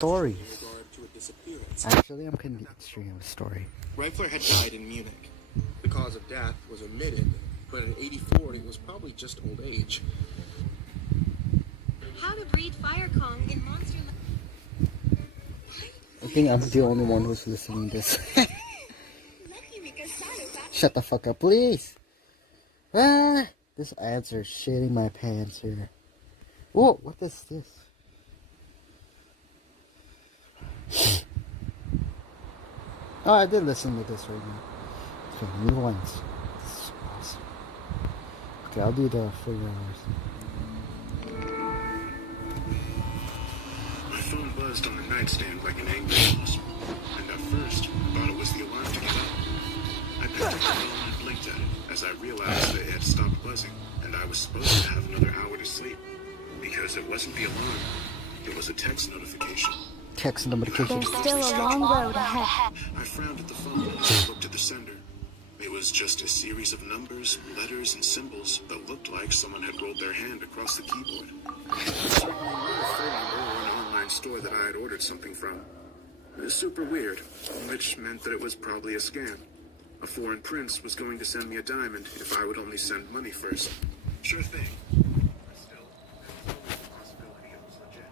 Stories. Actually, I'm considering a story. Reifler had died in Munich. The cause of death was omitted, but at 84, it was probably just old age. How to breed Fire Kong in Monster. I think I'm the only one who's listening to this. Shut the fuck up, please. This ads are shitting my pants here. Whoa, what is this? Oh, I did listen to this right now. So new ones. This is awesome. Okay, I'll do the 4 hours. My phone buzzed on the nightstand like an angry mouse, and at first I thought it was the alarm to get up. I picked up the phone and blinked at it as I realized that it had stopped buzzing, and I was supposed to have another hour to sleep. Because it wasn't the alarm, it was a text notification. Text notification. There's still a long road ahead. I frowned at the phone and looked at the sender. It was just a series of numbers, letters, and symbols that looked like someone had rolled their hand across the keyboard. It certainly not a phone number or an online store that I had ordered something from. It was super weird, which meant that it was probably a scam. A foreign prince was going to send me a diamond if I would only send money first. Sure thing. But still, there was always the possibility it was legit.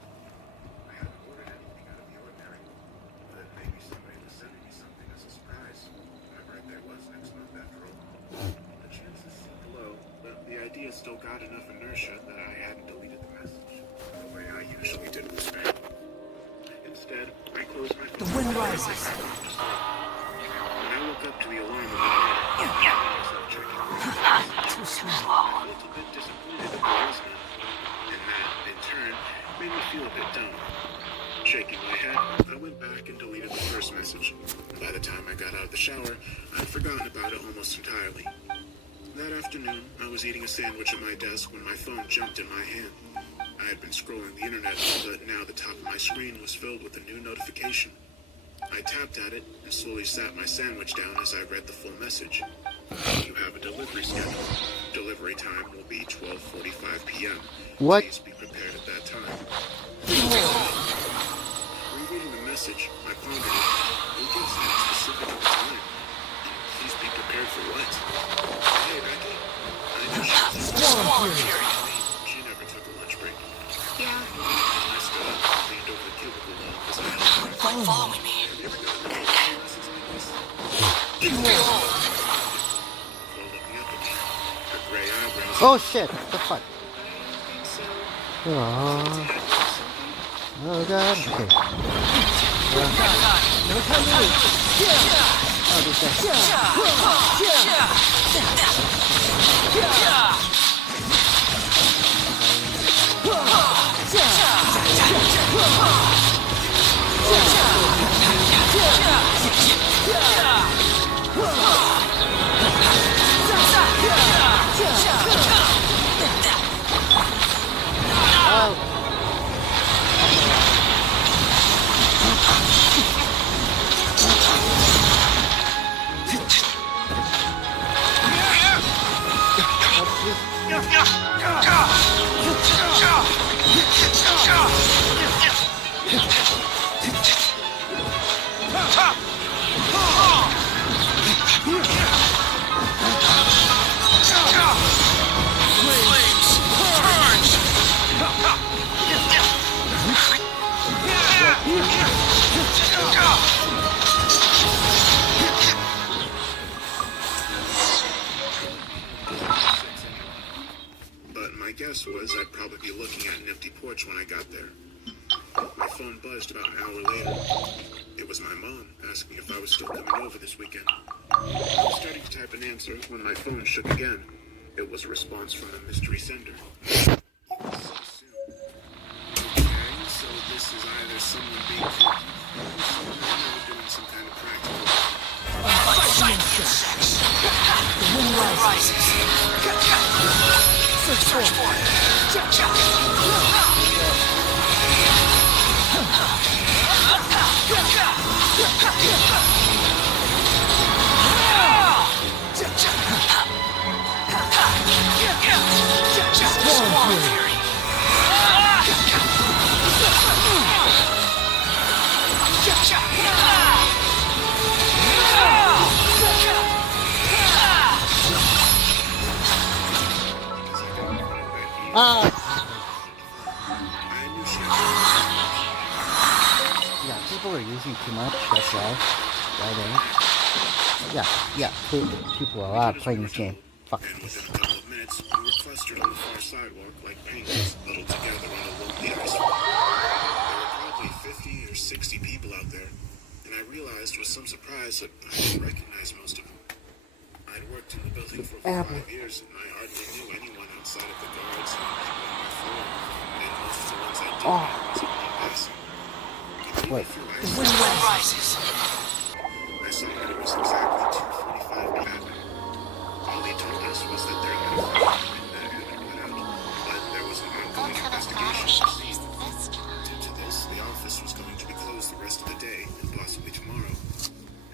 I hadn't ordered anything out of the ordinary, but maybe somebody was sending me something as a surprise. My birthday was next month after all. The chances seemed low, but the idea still got enough inertia that I hadn't deleted the message the way I usually did with spam. Instead, I closed my phone. The wind rises. When I woke up to the alarm on the door, I found myself checking Too slow. a little bit disappointed that there was none, and that, in turn, made me feel a bit dumb. Shaking my head, I went back and deleted the first message. By the time I got out of the shower, I'd forgotten about it almost entirely. That afternoon, I was eating a sandwich at my desk when my phone jumped in my hand. I had been scrolling the internet, but now the top of my screen was filled with a new notification. I tapped at it and slowly sat my sandwich down as I read the full message. You have a delivery schedule. Delivery time will be 12:45 p.m. What? Please be prepared at that time. Rereading the message, I pondered it. Who gives that specific time? Please be prepared for what? Hey, Becky. I know she never took a lunch break. Yeah. I stood up and leaned over the cubicle wall as I held my Following me. Oh shit, what the fuck? Oh god, okay. No time to lose. Oh, this But my guess was I'd probably be looking at an empty porch when I got there. My phone buzzed about an hour later. It was my mom asking if I was still coming over this weekend. I was starting to type an answer when my phone shook again. It was a response from the mystery sender. So soon. Okay, so this is either someone being creepy or someone doing some kind of practical. The wind rises. Search for it. Swarm Fury. Ah! I knew she Yeah, people are using too much, that's why. Yeah, people are playing this game. Fuck and this. within a couple of minutes, we were clustered on the far sidewalk like penguins, huddled together on a lonely ice wall. There were probably 50 or 60 people out there, and I realized with some surprise that I didn't recognize most of them. I'd worked in the building for over 5 years, and I hardly knew anyone outside of the guards and people on my floor, and most of the ones I did know was only passing. It made me feel The wind rises. I saw that it was exactly 2:45 p.m. All he told us was that there had been a fire and that it had been put out, but there was an ongoing investigation. Due to this, the office was going to be closed the rest of the day and possibly tomorrow,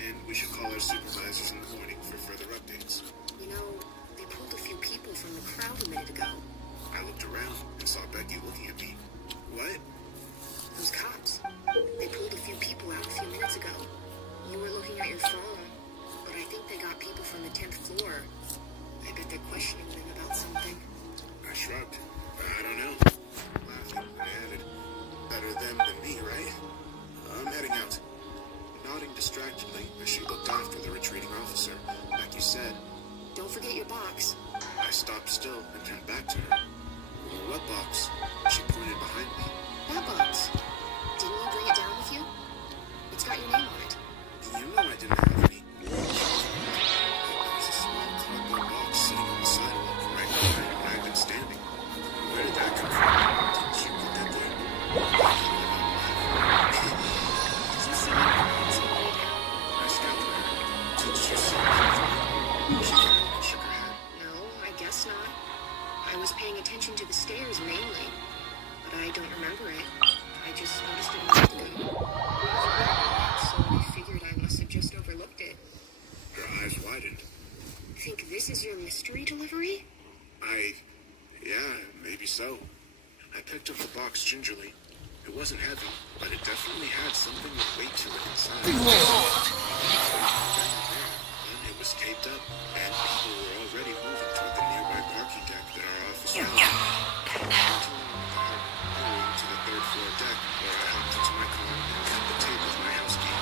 and we should call our supervisors in the morning for further updates. You know, they pulled a few people from the crowd a minute ago. I looked around and saw Becky looking at me. What? Those cops. They pulled a few people out a few minutes ago. You were looking at your phone, but I think they got people from the 10th floor. I bet they're questioning them about something. I shrugged. I don't know. Laughing, I added, better them than me, right? I'm heading out. Nodding distractedly as she looked after the retreating officer, Becky said, Don't forget your box. I stopped still and turned back to her. What box? She pointed behind me. That box. Didn't you bring it down with you? It's got your name on it. You know I didn't have any. There was a small cardboard box sitting on the sidewalk right behind where I had been standing. Where did that come from? Did you put that there? Did you see it? It's way down. I scowled at her. Did you see it? She nodded and shook her head. No, I guess not. I was paying attention to the stairs mainly, but I don't remember it. I just noticed it immediately. So I figured I must have just overlooked it. Her eyes widened. Think this is your mystery delivery? Yeah, maybe so. I picked up the box gingerly. It wasn't heavy, but it definitely had something with weight to it inside. Then it was taped up, and people were already moving toward the nearby parking deck that our office was on. To the third floor deck, where I hopped into my car and cut the tape with my house key.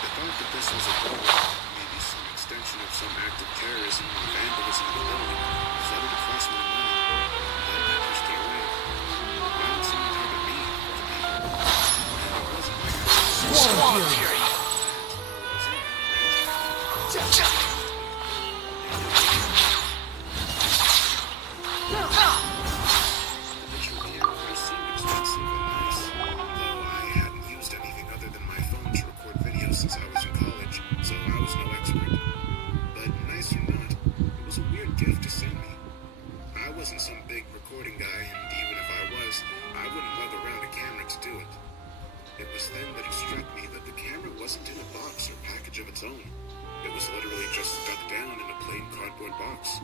The thought that this was a door, maybe some extension of some act of terrorism or vandalism in the building, flooded across my mind, but I pushed it away. Why would someone target me or me? And it wasn't like I was Swarm Fury. The picture camera seemed expensive and nice, though I hadn't used anything other than my phone to record videos since I was in college, so I was no expert. But nice or not, it was a weird gift to send me. I wasn't some big recording guy, and even if I was, I wouldn't lug around a camera to do it. It was then that it struck me that the camera wasn't in a box or package of its own. It was literally just stuck down in a plain cardboard box.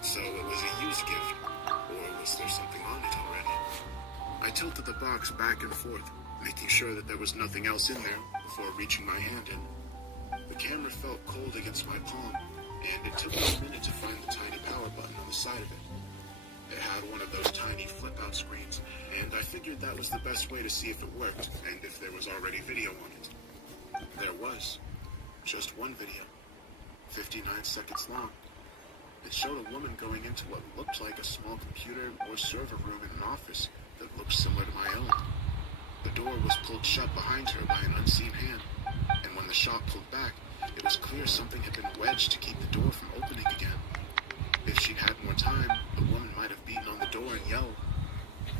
So it was a used gift, or was there something on it already? I tilted the box back and forth, making sure that there was nothing else in there before reaching my hand in. The camera felt cold against my palm, and it took me a minute to find the tiny power button on the side of it. It had one of those tiny flip-out screens, and I figured that was the best way to see if it worked, and if there was already video on it. There was. Just one video. 59 seconds long. It showed a woman going into what looked like a small computer or server room in an office that looked similar to my own. The door was pulled shut behind her by an unseen hand, and when the shot pulled back, it was clear something had been wedged to keep the door from opening again. If she'd had more time, the woman might have beaten on the door and yelled.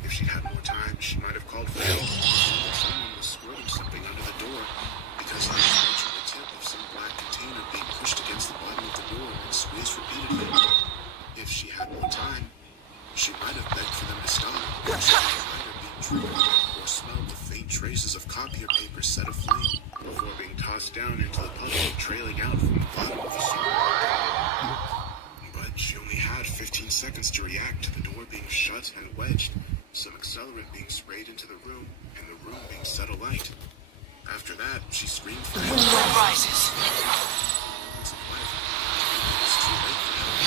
If she'd had more time, she might have called for help. But someone was squirting something under the door, because I was watching the tip of some black container being pushed against the bottom of the door and squeezed repeatedly. If she had more time, she might have begged for them to stop. Or she might have been triggered, or smelled the faint traces of copier paper set aflame before being tossed down into the puddle trailing out from the bottom of the server. But she only had 15 seconds to react to the door being shut and wedged, some accelerant being sprayed into the room, and the room being set alight. After that, she screamed for help. Wind rises. It's too late for help.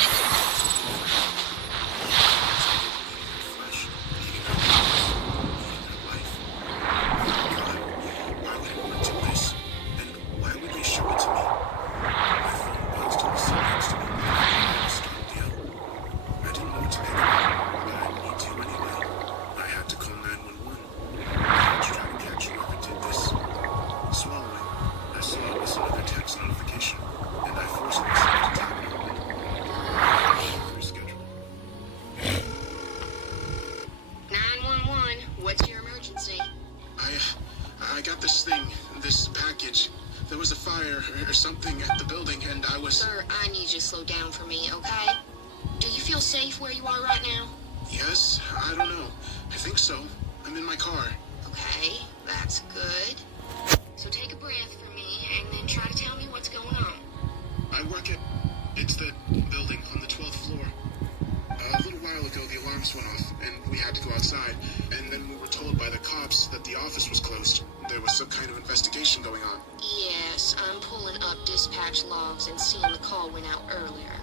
I got this thing, this package. There was a fire or something at the building, and I was... Sir, I need you to slow down for me, okay? Do you feel safe where you are right now? Yes, I don't know. I think so. I'm in my car. Okay, that's good. So take a breath for me, and then try to tell me what's going on. I work at... It's the building on the 12th floor. A little while ago, the alarms went off, and we had to go outside. And then we were told by the cops that the office was closed. There was some kind of investigation going on. Yes, I'm pulling up dispatch logs and seeing the call went out earlier.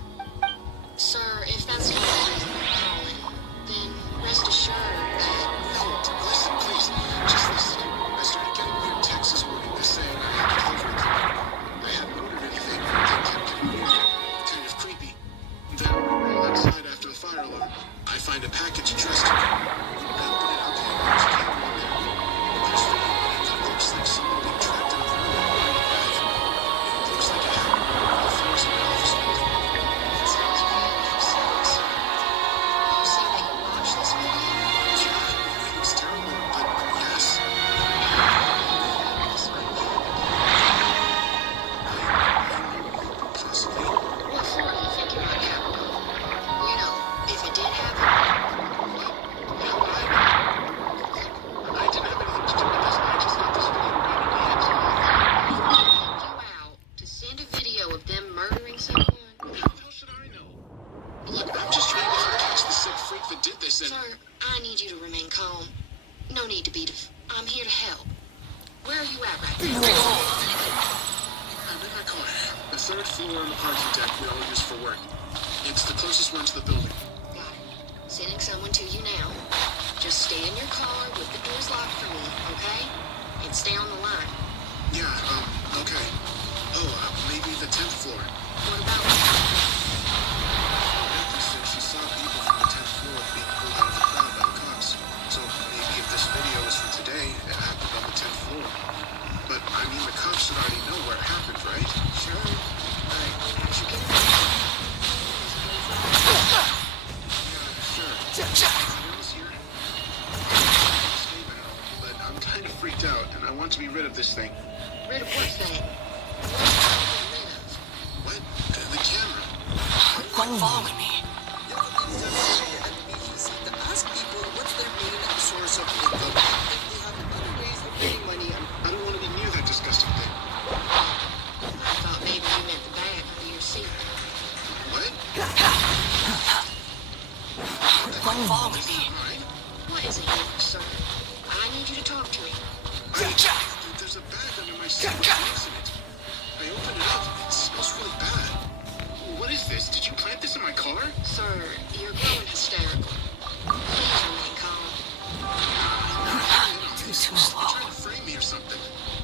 Sir, if that's not the reason you're calling, then rest assured... No, listen, please. Just listen. I started getting weird texts this morning that saying I had to deliver it. I hadn't ordered anything. They kept getting weird. Kind of creepy. Then we roll outside after the fire alarm. I find a package addressed to me. I open it up and there's a camera in there. There's video that looks like someone being trapped in a room with a bag. It looks like it happened on the floors of my office building. That sounds very upsetting, sir. You say that you watched this video? Yeah, it was terrible, but yes. This might be Possibly. what for do you think it might happen? You know, if it did happen, No, I didn't have anything to do with this. I just got this video randomly and picked you out to send a video of them murdering someone. how the hell should I know? Look, I'm just trying to catch the sick freak that did this and... Sir, I need you to remain calm. No need to be I'm here to help. Where are you at right now? I'm in my car. The third floor on the parking deck we all use for work. It's the closest one to the building. Got it. Sending someone to you now. Just stay in your car with the doors locked for me, okay? And stay on the line. Yeah, okay. Oh, maybe the 10th floor. What about She said she saw people from the 10th floor being pulled out of the crowd by the cops. So maybe if this video is from today, it happened on the 10th floor. But, I mean, the cops should already know where it happened, right? Sure. But how'd you get it? Yeah, sure. I was here. Statement and all, but I'm kind of freaked out, and I want to be rid of this thing. Rid of what thing? What? The camera. Quit following me. To ask people what's their main source of income, if they have other ways of getting money. I don't want to be near that disgusting thing. I thought maybe you meant the bag under your seat. What? Quit following me. Mine? What is it yours, sir? I need you to talk to me. There's a bag under my seat with drugs in it. I opened it up. It smells really bad. What is this? Did you plant this in my car? Sir, you're growing hysterical. Please remain calm. Too You're slow. trying to frame me or something.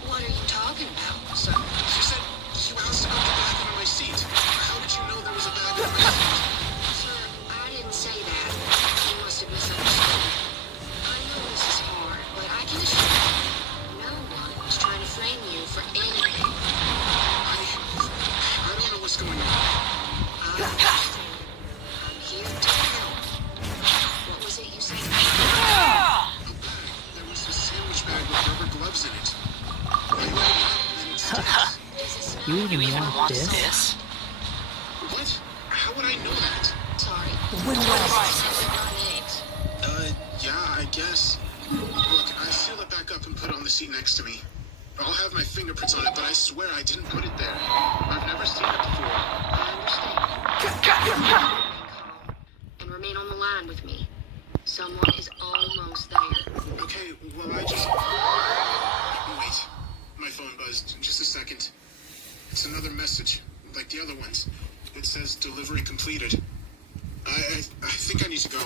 What are you talking about, sir? She said you asked about the bag under my seat. How did you know there was a bag under my seat? Sir, I didn't say that. You must have misunderstood. I know this is hard, but I can assure you, no one is trying to frame you for anything. I don't know what's going on. I understand. I'm here to help. What was it you said? A bag. There was this sandwich bag with rubber gloves in it. I opened it up and it stinks. Does it smell You like even rubber want gloves? this? What? How would I know that? Sorry. Wind rises. Yeah, I guess. Look, I sealed it back up and put it on the seat next to me. I'll have my fingerprints on it, but I swear I didn't put it there. I've never seen it before. I understand. Remain calm and remain on the line with me. Someone is almost there. Okay, well, I just... Wait. My phone buzzed. Just a second. It's another message, like the other ones. It says delivery completed. I think I need to go.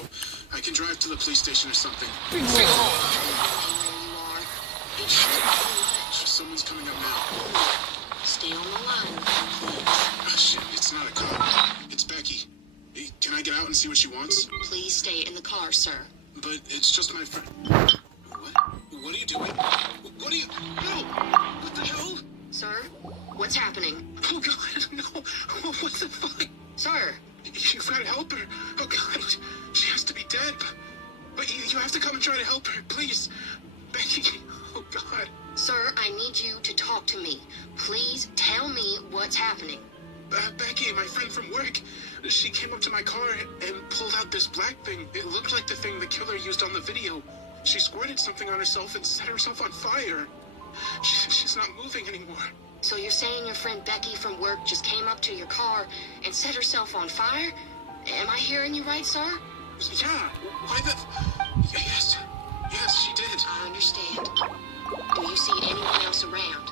I can drive to the police station or something. There you are. It shouldn't be much. Someone's coming up now. Stay on the line with me, please. Ah, shit, it's not a cop. It's Becky. Hey, can I get out and see what she wants? Please stay in the car, sir. But it's just my friend. What? What are you doing? What are you... No! What the hell? Sir, what's happening? Oh, God, no. What the fuck? Sir, You've got to help her. Oh, God. She has to be dead. But you have to come and try to help her, please. Becky. Oh, God. sir, Sir, I need you to talk to me. Please tell me what's happening. Becky, my friend from work, she came up to my car and pulled out this black thing. It looked like the thing the killer used on the video. She squirted something on herself and set herself on fire. She's not moving anymore. So you're saying your friend Becky from work just came up to your car and set herself on fire? Am I hearing you right, sir? Yeah, why the... Yes, she did. I understand. Do you see anyone else around?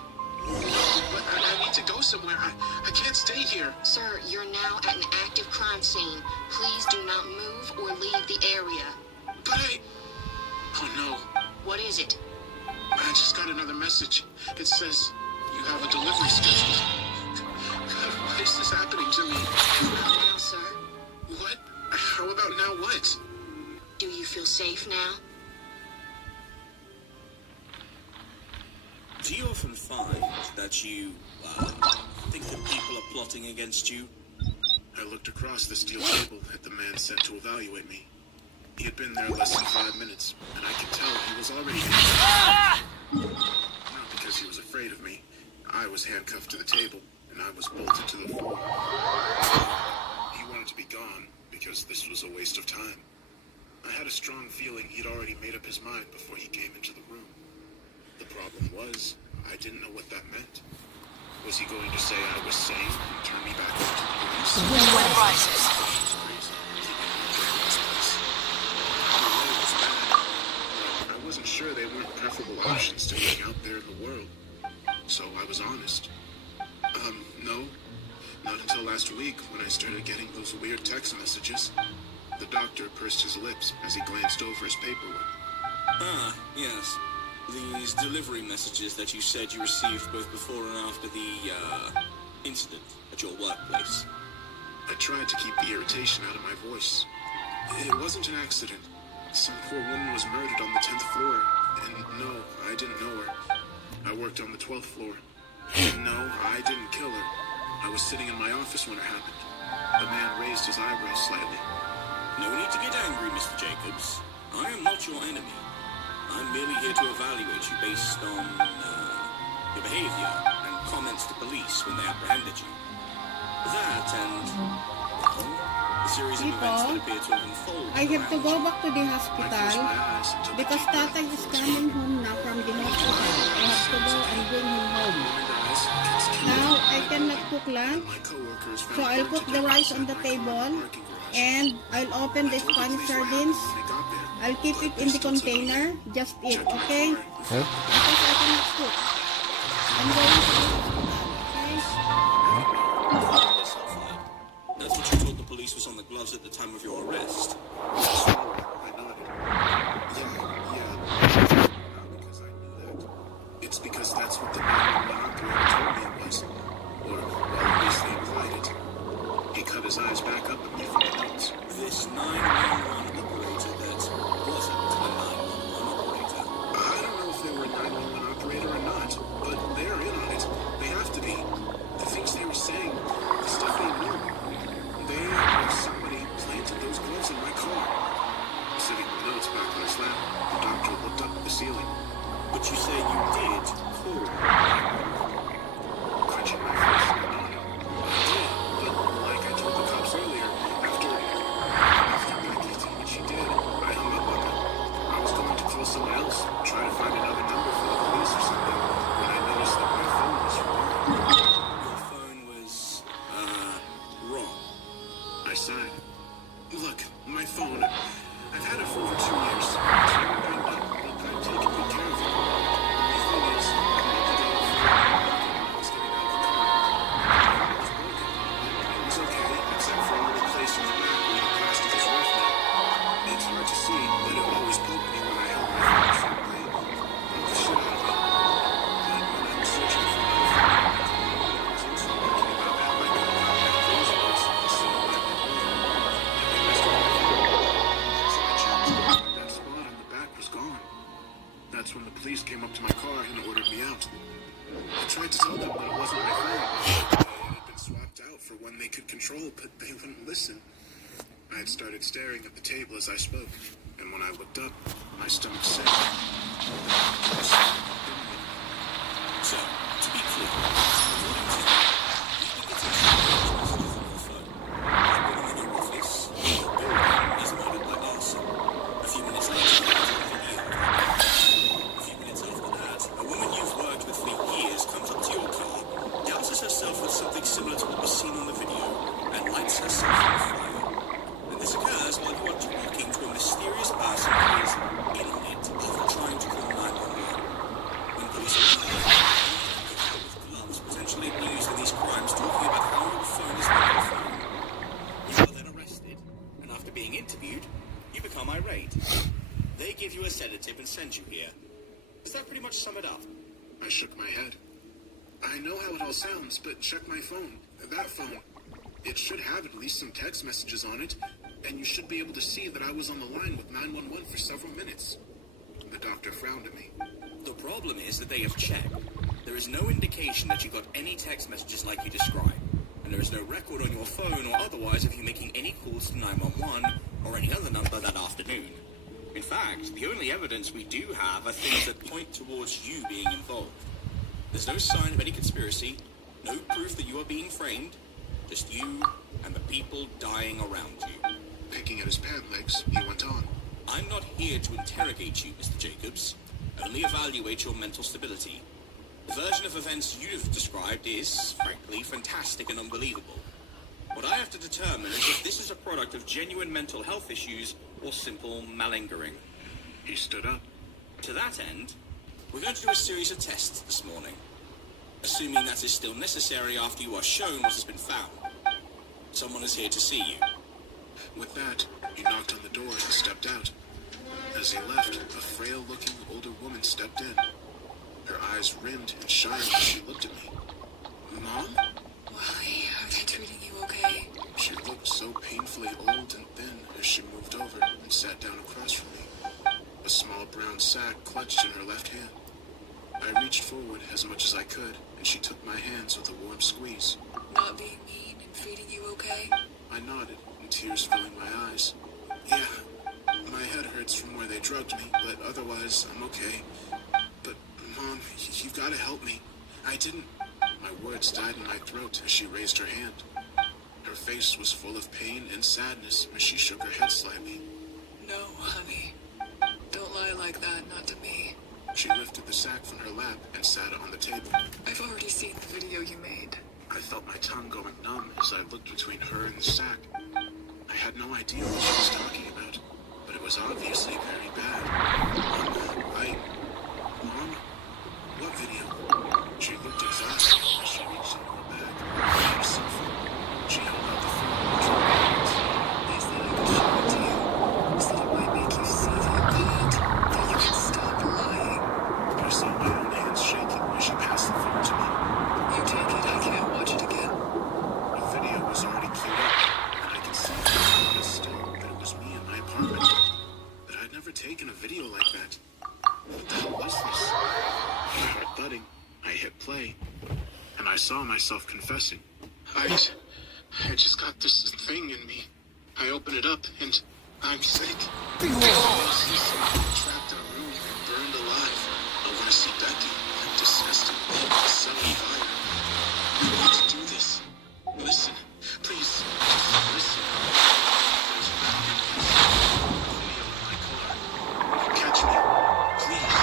But I need to go somewhere. I can't stay here. Sir, you're now at an active crime scene. Please do not move or leave the area. But Oh no, What is it? I just got another message. It says, you have a delivery scheduled. God, why is this happening to me? Not now, sir. What? How about now what? Do you feel safe now? Do you often find that you think that people are plotting against you? I looked across the steel table at the man sent to evaluate me. He had been there less than 5 minutes, and I could tell he was already Not because he was afraid of me. I was handcuffed to the table, and I was bolted to the floor. He wanted to be gone, because this was a waste of time. I had a strong feeling he'd already made up his mind before he came into the room. The problem was, I didn't know what that meant. Was he going to say I was sane and turn me back over to the police? When rises. I wasn't sure they weren't preferable options to being out there in the world. So I was honest. No. Not until last week when I started getting those weird text messages. The doctor pursed his lips as he glanced over his paperwork. Ah, yes. These delivery messages that you said you received both before and after the, incident at your workplace. I tried to keep the irritation out of my voice. It wasn't an accident. Some poor woman was murdered on the 10th floor, and no, I didn't know her. I worked on the 12th floor. And no, I didn't kill her. I was sitting in my office when it happened. The man raised his eyebrows slightly. No need to get angry, Mr. Jacobs. I am not your enemy. I'm merely here to evaluate you based on, your behavior and comments to police when they apprehended you. That and, well, the series of events that appear to have unfolded. I have to go back to the I closed hospital my eyes until the because deep Tata is coming home now from the hospital. I have to go and bring him home. eyes gets killed. Now I cannot cook lunch, My coworkers so I'll put the rice on the table and I'll open the Spanish sardines. I'll keep it in the container. Just eat, okay? Okay. Because I cannot cook. I'm going to the hospital, That's what you told the police was on the gloves at the time of your arrest. I nodded. Yeah. Because I knew that. It's because that's what the 911 operator told me it was. Or, well, at least they implied it. He cut his eyes back up at me from the notes. This 911 operator that wasn't a 911 operator. I don't know if they were a 911 operator or not, but they're in on it. They have to be. The things they were saying, the stuff they knew. They or somebody planted those gloves in my car. Sitting with notes back on his lap, the doctor looked up at the ceiling. But you say you did call. Crunching my face, I nodded. I did, but like I told the cops earlier, after Becky did what she did, I hung up on her. I was going to call someone else, try to find another number for the police or something, when I noticed that my phone was wrong. Your phone was, wrong. I sighed. Look, my phone, I've had it for over 2 years. It's been banged up, but I've taken good care of it. The thing is, I was getting out of the car. It was broken. It was okay, except for a little place in the back where the plastic is rough now. It's hard to see, but it always poked me when I held my phone the same way. Broke the shit out of me. But when I was searching for my phone, I was also thinking about how I could have gotten that crazy person instead of letting it go. That spot on the back was gone. That's when the police came up to my car and ordered me out. I tried to tell them that it wasn't my phone. It had been swapped out for one they could control, but they wouldn't listen. I had started staring at the table as I spoke, and when I looked up, my stomach sank. So, to be clear, according to him, you've been getting text messages on your phone. That woman in your office, your building is murdered by arson. A few minutes later, a few minutes after that, a woman you've worked with for years comes up to your car, douses herself with something similar to what was seen on the video, and lights herself on fire. And this occurs while you are talking to a mysterious person who is in on it after trying to call 911. When police arrive, with gloves potentially abused in these crimes, talking about how your phone is on your phone. You are then arrested, and after being interviewed, you become irate. They give you a sedative and send you here. Does that pretty much sum it up? I shook my head. I know how it all sounds, but check my phone. That phone. It should have at least some text messages on it, and you should be able to see that I was on the line with 911 for several minutes. The doctor frowned at me. The problem is that they have checked. There is no indication that you got any text messages like you described, and there is no record on your phone or otherwise of you making any calls to 911 or any other number that afternoon. In fact, the only evidence we do have are things that point towards you being involved. There's no sign of any conspiracy, no proof that you are being framed, just you and the people dying around you. Picking at his pant legs, he went on. I'm not here to interrogate you, Mr. Jacobs, only evaluate your mental stability. The version of events you've described is, frankly, fantastic and unbelievable. What I have to determine is if this is a product of genuine mental health issues or simple malingering. He stood up. To that end, we're going to do a series of tests this morning, assuming that is still necessary after you are shown what has been found. Someone is here to see you. With that, he knocked on the door and stepped out. As he left, a frail-looking older woman stepped in. Her eyes rimmed and shined as she looked at me. Mom? Why? Are they treating you okay? She looked so painfully old and thin as she moved over and sat down across from me. A small brown sack clutched in her left hand. I reached forward as much as I could, and she took my hands with a warm squeeze. Not being mean and feeding you okay? I nodded, and tears filling my eyes. Yeah, my head hurts from where they drugged me, but otherwise I'm okay. But, Mom, you've got to help me. I didn't... My words died in my throat as she raised her hand. Her face was full of pain and sadness as she shook her head slightly. No, honey. Don't lie like that, not to me. She lifted the sack from her lap and sat it on the table. I've already seen the video you made. I felt my tongue going numb as I looked between her and the sack. I had no idea what she was talking about, but it was obviously very bad. Mom? What video? She looked exhausted as she reached into her bag. Her cell phone. She held out the phone with her hands. They said I could show it to you. Said it might make you see that you're bad. That you can stop lying. I saw my own hands shaking as she passed the phone to me. You take it, I can't watch it again. The video was already queued up, and I could see from still that it was me in my apartment. But I'd never taken a video like that. What the hell was this? My heart thudding, I hit play, and I saw myself confessing. I just got this thing in me. I open it up, and I'm sick. I see someone trapped in a room and burned alive. I want to see Becky. I'm disgusted. It's so on fire. I want to do this. Listen, please, just listen. There's a video in my car. Catch me, please.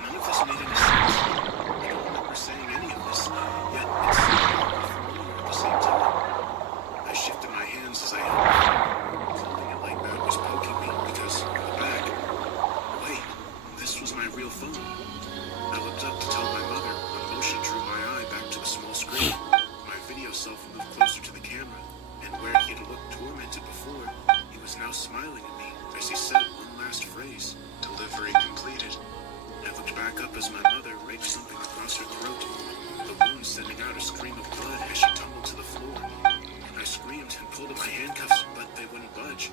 None of this made any sense. I don't remember saying any of this, yet it seemed familiar at the same time. I shifted my hands as I held it. Holding it like that was poking me because, in the back, wait, this was my real phone. I looked up to tell my mother when motion drew my eye back to the small screen. My video self moved closer to the camera, and where he had looked tormented before, he was now smiling at me as he said one last phrase, delivery completed. I looked back up as my mother raked something across her throat, the wound sending out a stream of blood as she tumbled to the floor. I screamed and pulled at my handcuffs, but they wouldn't budge,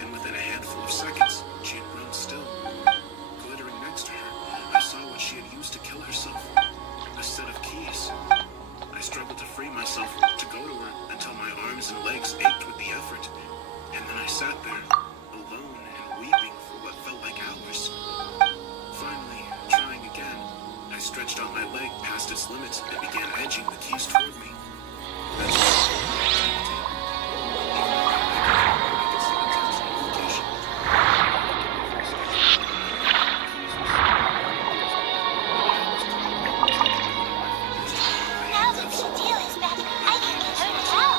and within a handful of seconds, she had grown still. Glittering next to her, I saw what she had used to kill herself, a set of keys. I struggled to free myself, to go to her, until my arms and legs ached with the effort, and then I sat there, alone and weeping for what felt like hours. Finally, trying again, stretched out my leg past its limits and began edging the keys toward me. That's when I could see the text notification. Now that Shadia is back, I can get her to help.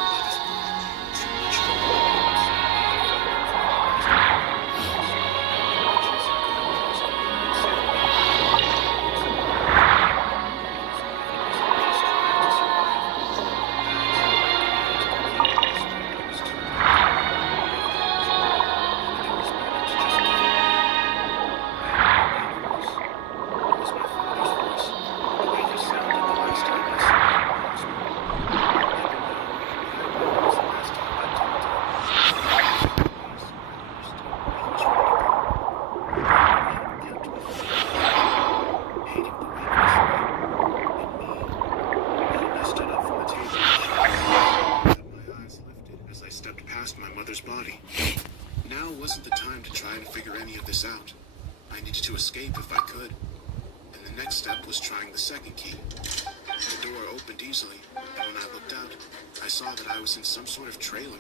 Out. I needed to escape if I could, and the next step was trying the second key. The door opened easily, and when I looked out, I saw that I was in some sort of trailer.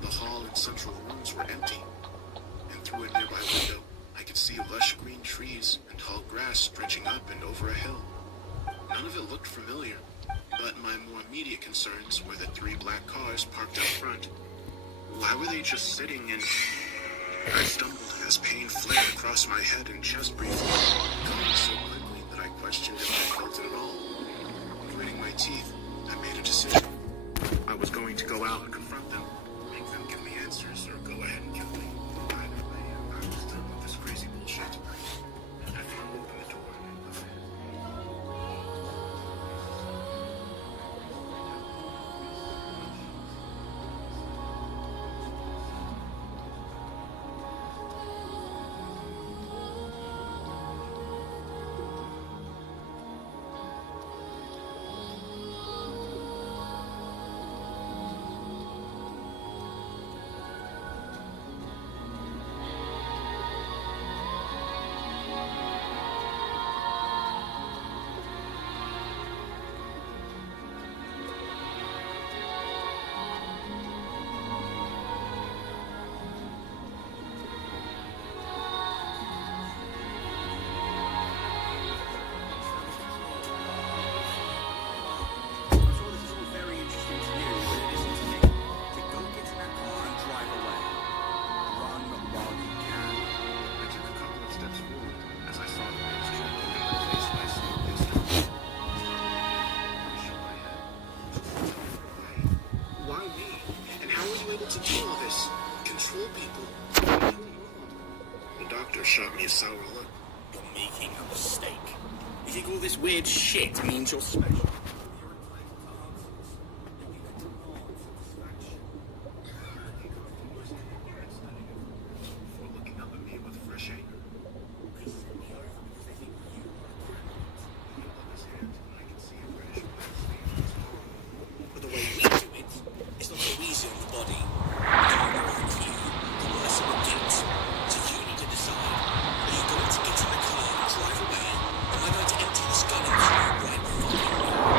The hall and central rooms were empty, and through a nearby window, I could see lush green trees and tall grass stretching up and over a hill. None of it looked familiar, but my more immediate concerns were the 3 black cars parked out front. Why were they just sitting in... I stumbled as pain flared across my head and chest briefly, going so quickly that I questioned if I felt it at all. Gritting my teeth, I made a decision. I was going to go out and confront them, make them give me answers, or go ahead and kill me. Either way, I was done with this crazy bullshit. I flung open the door and left. Shot me a sour look. You're making a mistake. You think all this weird shit means you're special? Looking up at me with fresh anger. But the way we do it, it's not so easy on the body. The more around you, the worse it will get. So you need to decide. Are you going to get in the car and drive away? Or am I going to empty this gun into you right fucking now?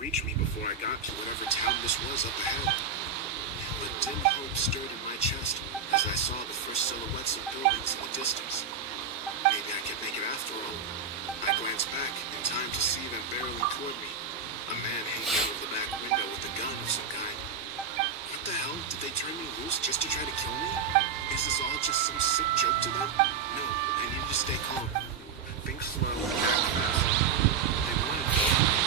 reach me before I got to whatever town this was up ahead. But dim hope stirred in my chest as I saw the first silhouettes of buildings in the distance. Maybe I could make it after all. I glanced back in time to see them barreling toward me. A man hanging out of the back window with a gun of some kind. What the hell? Did they turn me loose just to try to kill me? Is this all just some sick joke to them? No, I need to stay calm. Think slow and act fast. They wanted me to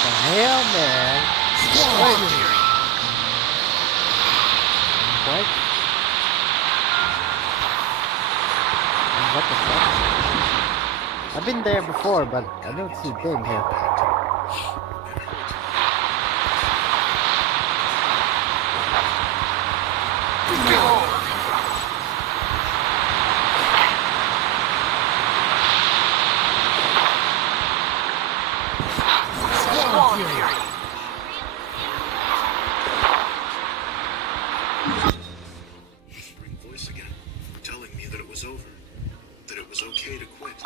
The hell, man? Wait. What? What the fuck? I've been there before, but I don't see a thing here. whispering voice again, telling me that it was over, that it was okay to quit.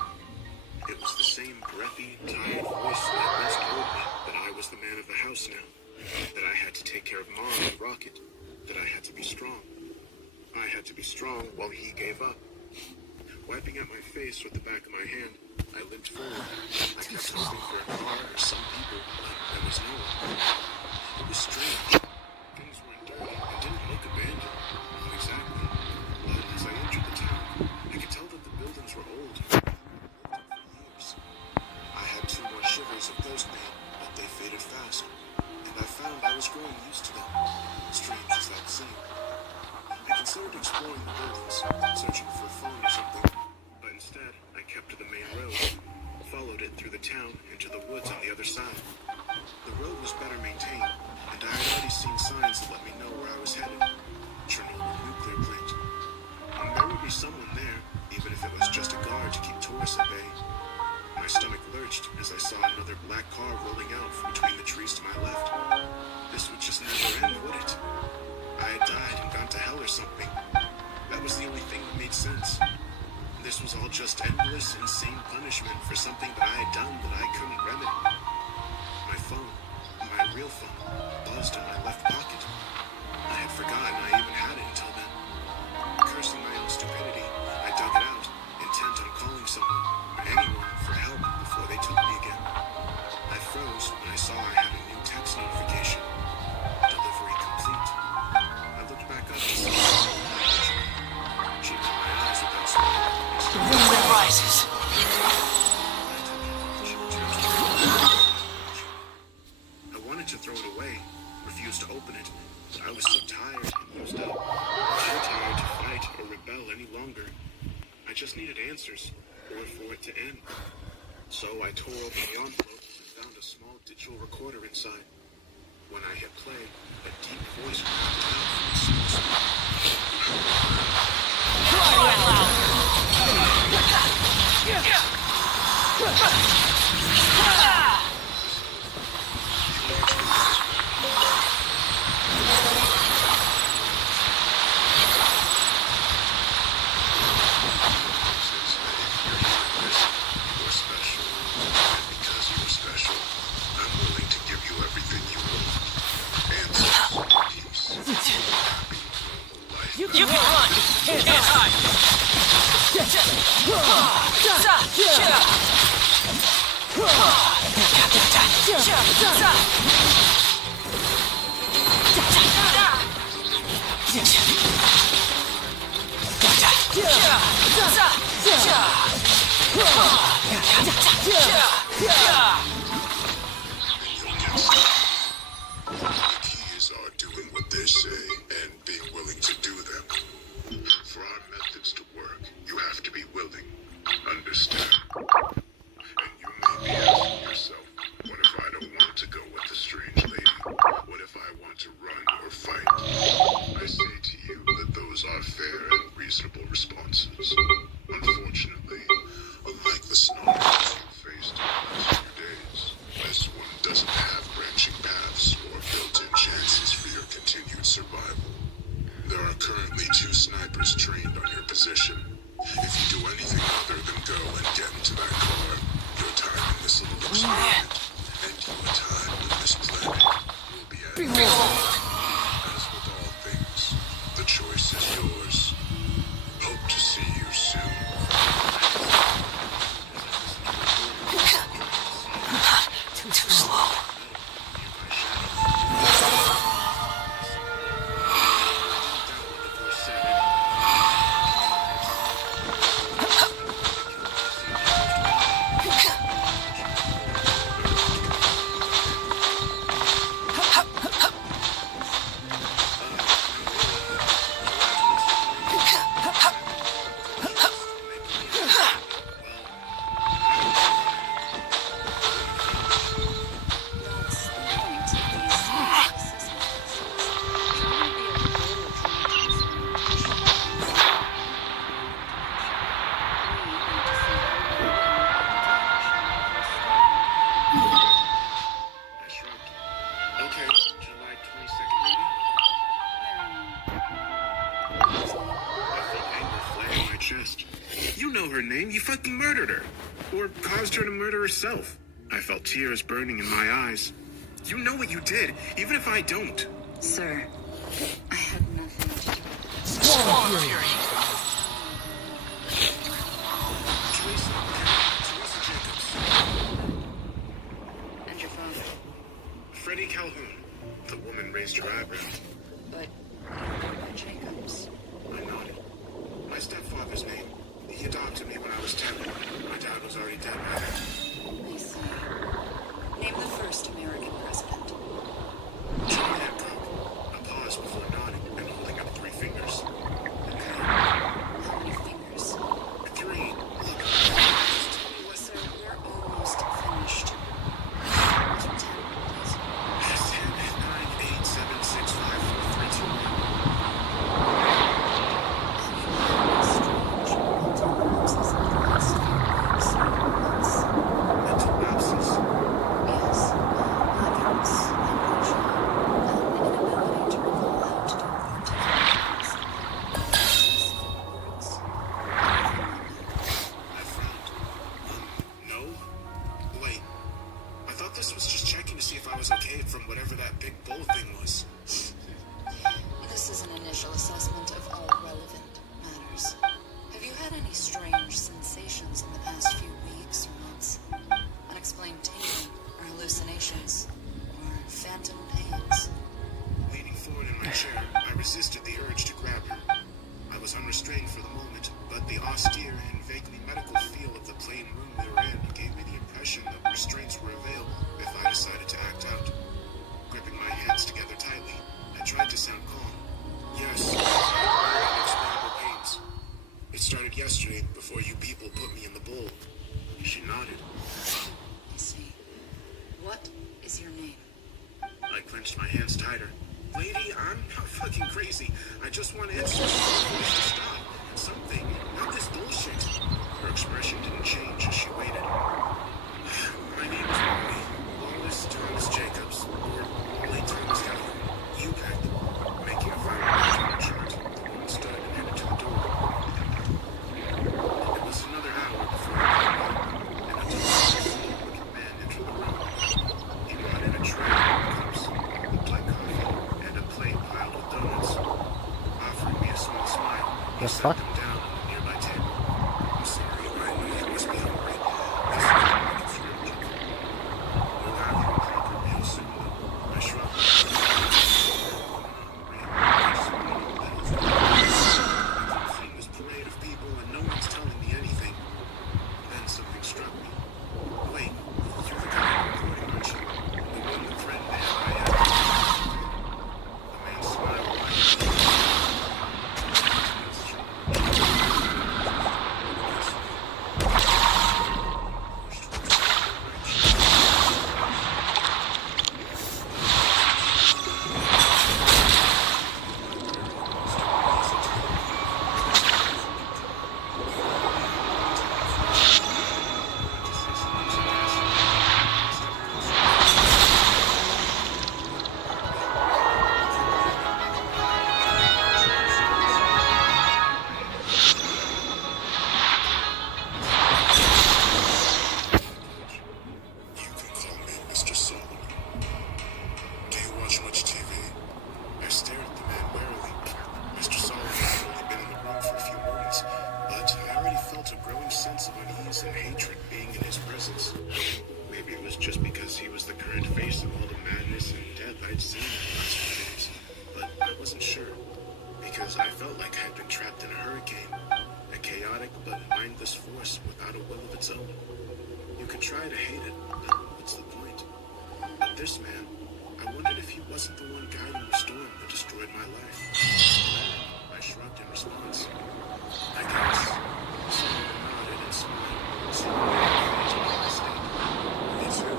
It was the same breathy, tired voice that once told me that I was the man of the house now, that I had to take care of Mom and Rocket, that I had to be strong. I had to be strong while he gave up. Wiping at my face with the back of my hand, I limped forward. I kept hoping for a car or some people, but there was no one. It was strange. Things weren't dirty and didn't look abandoned. Not exactly. But as I entered the town, I could tell that the buildings were old. Years. I had 2 more shivers of ghost pain, but they faded fast. And I found I was growing used to them. Strange as that seemed. I considered exploring the buildings, searching for a phone or something, but instead I kept to the main road, followed it through the town into the woods on the other side. The road was better maintained, and I had already seen signs that let me know where I was headed. Chernobyl nuclear plant. And there would be someone there, even if it was just a guard to keep tourists at bay. My stomach lurched as I saw another black car rolling out from between the trees to my left. This would just never end, would it? I had died and gone to hell or something. That was the only thing that made sense. This was all just endless, insane punishment for something that I had done that I couldn't remedy. My phone, my real phone, buzzed in my left pocket. I had forgotten I even had it until then. Cursing my own stupidity, I dug it out, intent on calling someone, or anyone, for help before they took me again. I froze when I saw I had a new text notification. Delivery complete. I looked back up to see she met my eyes with that smile. The wind rises. I wanted to throw it away, refused to open it, but I was so tired and used up. Too tired to fight or rebel any longer. I just needed answers, or for it to end. So I tore open the envelope and found a small digital recorder inside. When I hit play, a deep voice called out from the small spot. Cry out loud. You're special, and because you're special, I'm willing to give you everything you want. Answers, peace, happy, normal life. You can run. Can't hide. The keys are doing what they say and being willing to do them. For our methods to work, you have to be willing. Understand? And you may be asking yourself, what if I don't want to go with the strange lady? What if I want to run or fight? I say to you that those are fair and reasonable responses. Unfortunately, unlike the scenarios you faced in the last few days, chest. You know her name. You fucking murdered her. Or caused her to murder herself. I felt tears burning in my eyes. You know what you did, even if I don't. Sir, I had nothing to do with this. Spawn Fury. Teresa Jacobs. And your father. Freddie Calhoun. The woman raised her eyebrows. But you don't know about Jacobs. I nodded. My stepfather's name. He adopted me when I was 10. My dad was already dead by then. I see. Name the first American president. John Hancock. A pause before nodding and holding up 3 fingers. How many fingers? 3. Look. Sir, we're almost finished. 10, please. 10, 9, 8, 7, 6, 5, 4, 3, 2, 1. Mental lapses. I frowned. No? Wait. I thought this was just checking to see if I was okay from whatever that big bull thing was. This is an initial assessment of all relevant matters. Have you had any strange sensations in the past few weeks or months? Unexplained tingling or hallucinations or phantom pains? Leaning forward in my chair, I resisted the urge to grab her. I was unrestrained for the moment, but the austere and vaguely medical feel of the plain room we were in gave me the impression that restraints were available if I decided to act out. Gripping my hands together tightly, I tried to sound calm. Yes, I had unexplainable pains. It started yesterday before you people put me in the bowl. She nodded. I see. What is your name? I clenched my hands tighter. Lady, I'm not fucking crazy. I just want answers to stop. Something, not this bullshit. Her expression didn't change as she waited. My name is Wally. Wallace Thomas Jacobs, or Wally Thomas Calhoun. You picked. Making a final judgment chart, the woman stood and headed to the door. It was another hour before I came out, and a tall, man entered the room. He brought in a tray of cups, a black coffee, and a plate piled with donuts. Offering me a small smile, he set them down on the nearby table. I'm sorry, I knew you must be hungry. This is not a fruit. We'll have you a proper meal soon. I shrugged. Everything was parade of people and no one's telling me anything. Then something struck me. Wait, you're the guy recording, aren't you? The one that threatened to have my head. The man smiled widely. You can call me Mr. Solomon. Do you watch much TV? I stared at the man warily. Mr. Solomon had only been in the room for a few moments, but I already felt a growing sense of unease and hatred being in his presence. Maybe it was just because he was the current face of all the madness and death I'd seen in the last few days, but I wasn't sure, because I felt like I'd been trapped in a hurricane, a chaotic but mindless force without a will of its own. You could try to hate it, but what's the point? But this man, I wondered if he wasn't the one guiding the storm that destroyed my life. I shrugged in response. I guess. Solomon nodded and smiled. Solomon acknowledged my statement. Me too.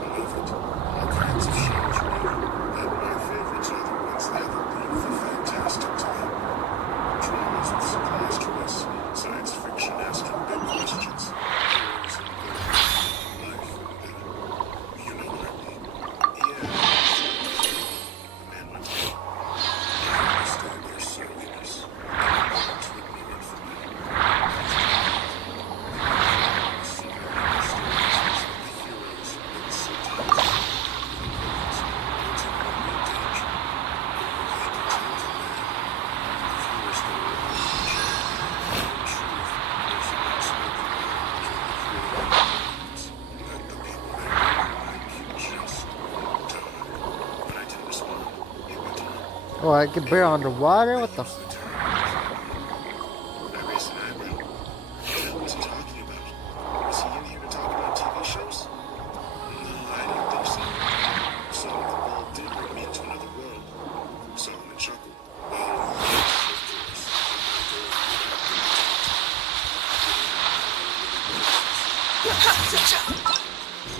Believe it. All kinds of shows really. But my favorites are the ones that have a beautiful fantastic to them. Dramas with surprise twists, science fiction-esque and big questions. Heroes and villains. Life and you know what I mean. Yeah. The man went on. I understand your surliness. I want to ignore it for now. Oh, I can bear underwater? What the? I raised an eyebrow. What the hell was he talking about? Was he in here to talk about TV shows? No, I don't think so. So the ball did bring me into another world. Solomon chuckled. Well, of course.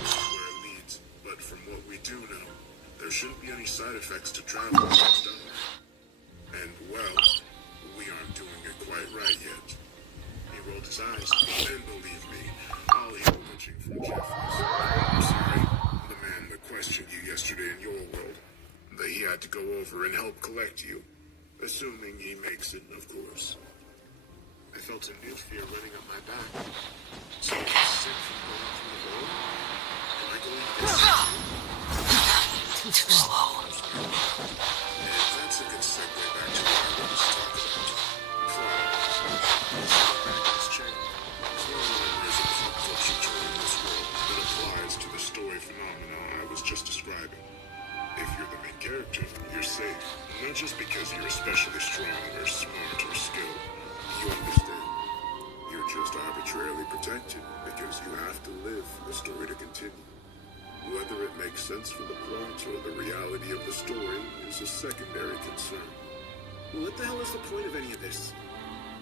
Where it leads, but from what we do know, there shouldn't be any side effects to travel once done. And, well, we aren't doing it quite right yet. He rolled his eyes, and believe me, I'll hear bitching from Jeffries. I'm sorry, the man that questioned you yesterday in your world, that he had to go over and help collect you. Assuming he makes it, of course. I felt a new fear running up my back. So I'm sick from going through the hole? Am I going to get sick? Too slow. And that's a good segue back to what I wanted to talk about. Let's go back to this channel. Cloning is a pop culture term in this world that applies to the story phenomena I was just describing. If you're the main character, you're safe. Not just because you're especially strong or smart or skilled. You understand. You're just arbitrarily protected because you have to live for the story to continue. Whether it makes sense for the plot or the reality of the story is a secondary concern. What the hell is the point of any of this?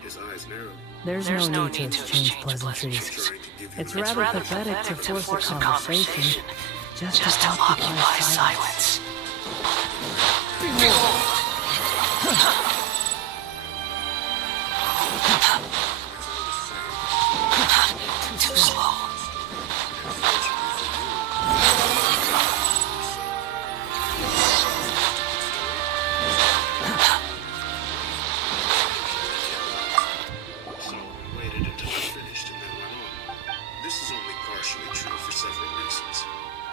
His eyes narrowed. There's no need to exchange pleasantries. Trying to give you It's rather pathetic to force a conversation just to occupy silence. Too slow. Waited until I finished and then went on. This is only partially true for several reasons.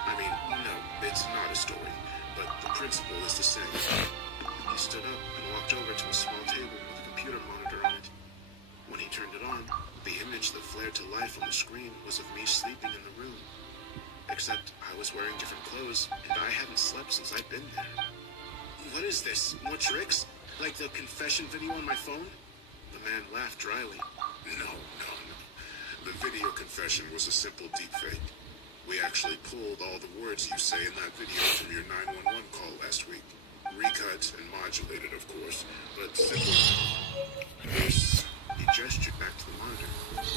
I mean, no, it's not a story, but the principle is the same. He stood up and walked over to a small table with a computer monitor on it. When he turned it on, the image that flared to life on the screen was of me sleeping in the room. Except I was wearing different clothes, and I hadn't slept since I'd been there. What is this? More tricks? Like the confession video on my phone? The man laughed dryly. No. The video confession was a simple deepfake. We actually pulled all the words you say in that video from your 911 call last week. Recut and modulated, of course, but simple. This, he gestured back to the monitor.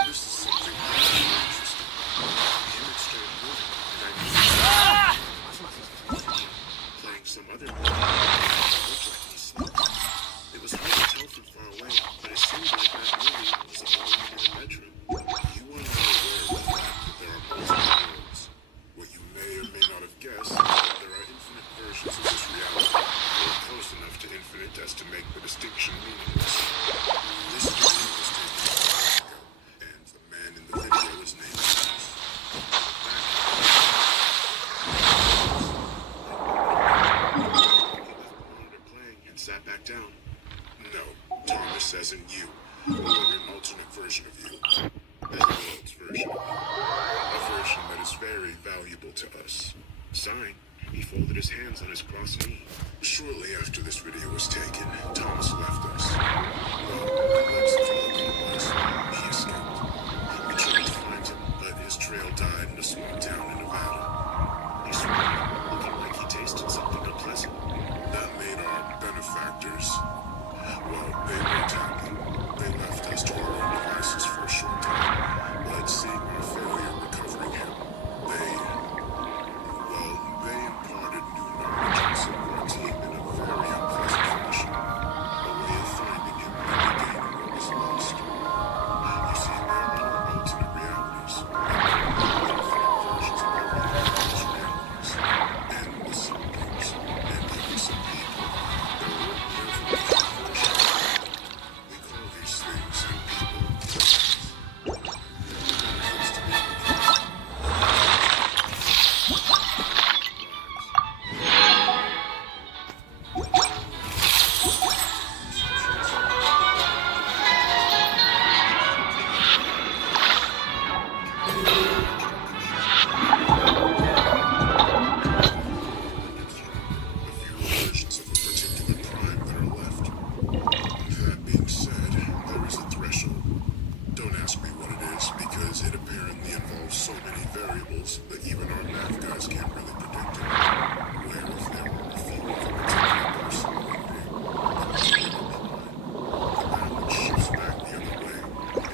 This is something really interesting. The image started moving, and I knew playing some other movie. It looked like he slept. It was hard to tell from far away, but it seemed like that movie was illuminated in the bedroom. You are not aware of the fact that there are multiple worlds. What you may or may not have guessed is that there are infinite versions of this reality, or close enough to infinite as to make the distinction meaningless. This video was taken a while ago, and the man in the video is named Thomas. Sat back down. No, Thomas as in you, or an alternate version of you. As the world's version of you. A version that is very valuable to us. Signed, he folded his hands on his crossed knee. Shortly after this video was taken, Thomas left us. Well, let's call it what it was. He escaped. We tried to find him, but his trail died in a small town in Nevada. He swam, looking like he tasted something unpleasant. That made our benefactors, well, they weren't happy. They left us to our own devices for a short time, but seeing our failure recovering him, they imparted new knowledge and set our team in a very unpleasant fashion. A way of finding him and regaining what was lost. apparently involves so many variables that even our math guys can't really predict it. Where if there were a few of a particular person one day, and a given reply, the balance shifts back the other way.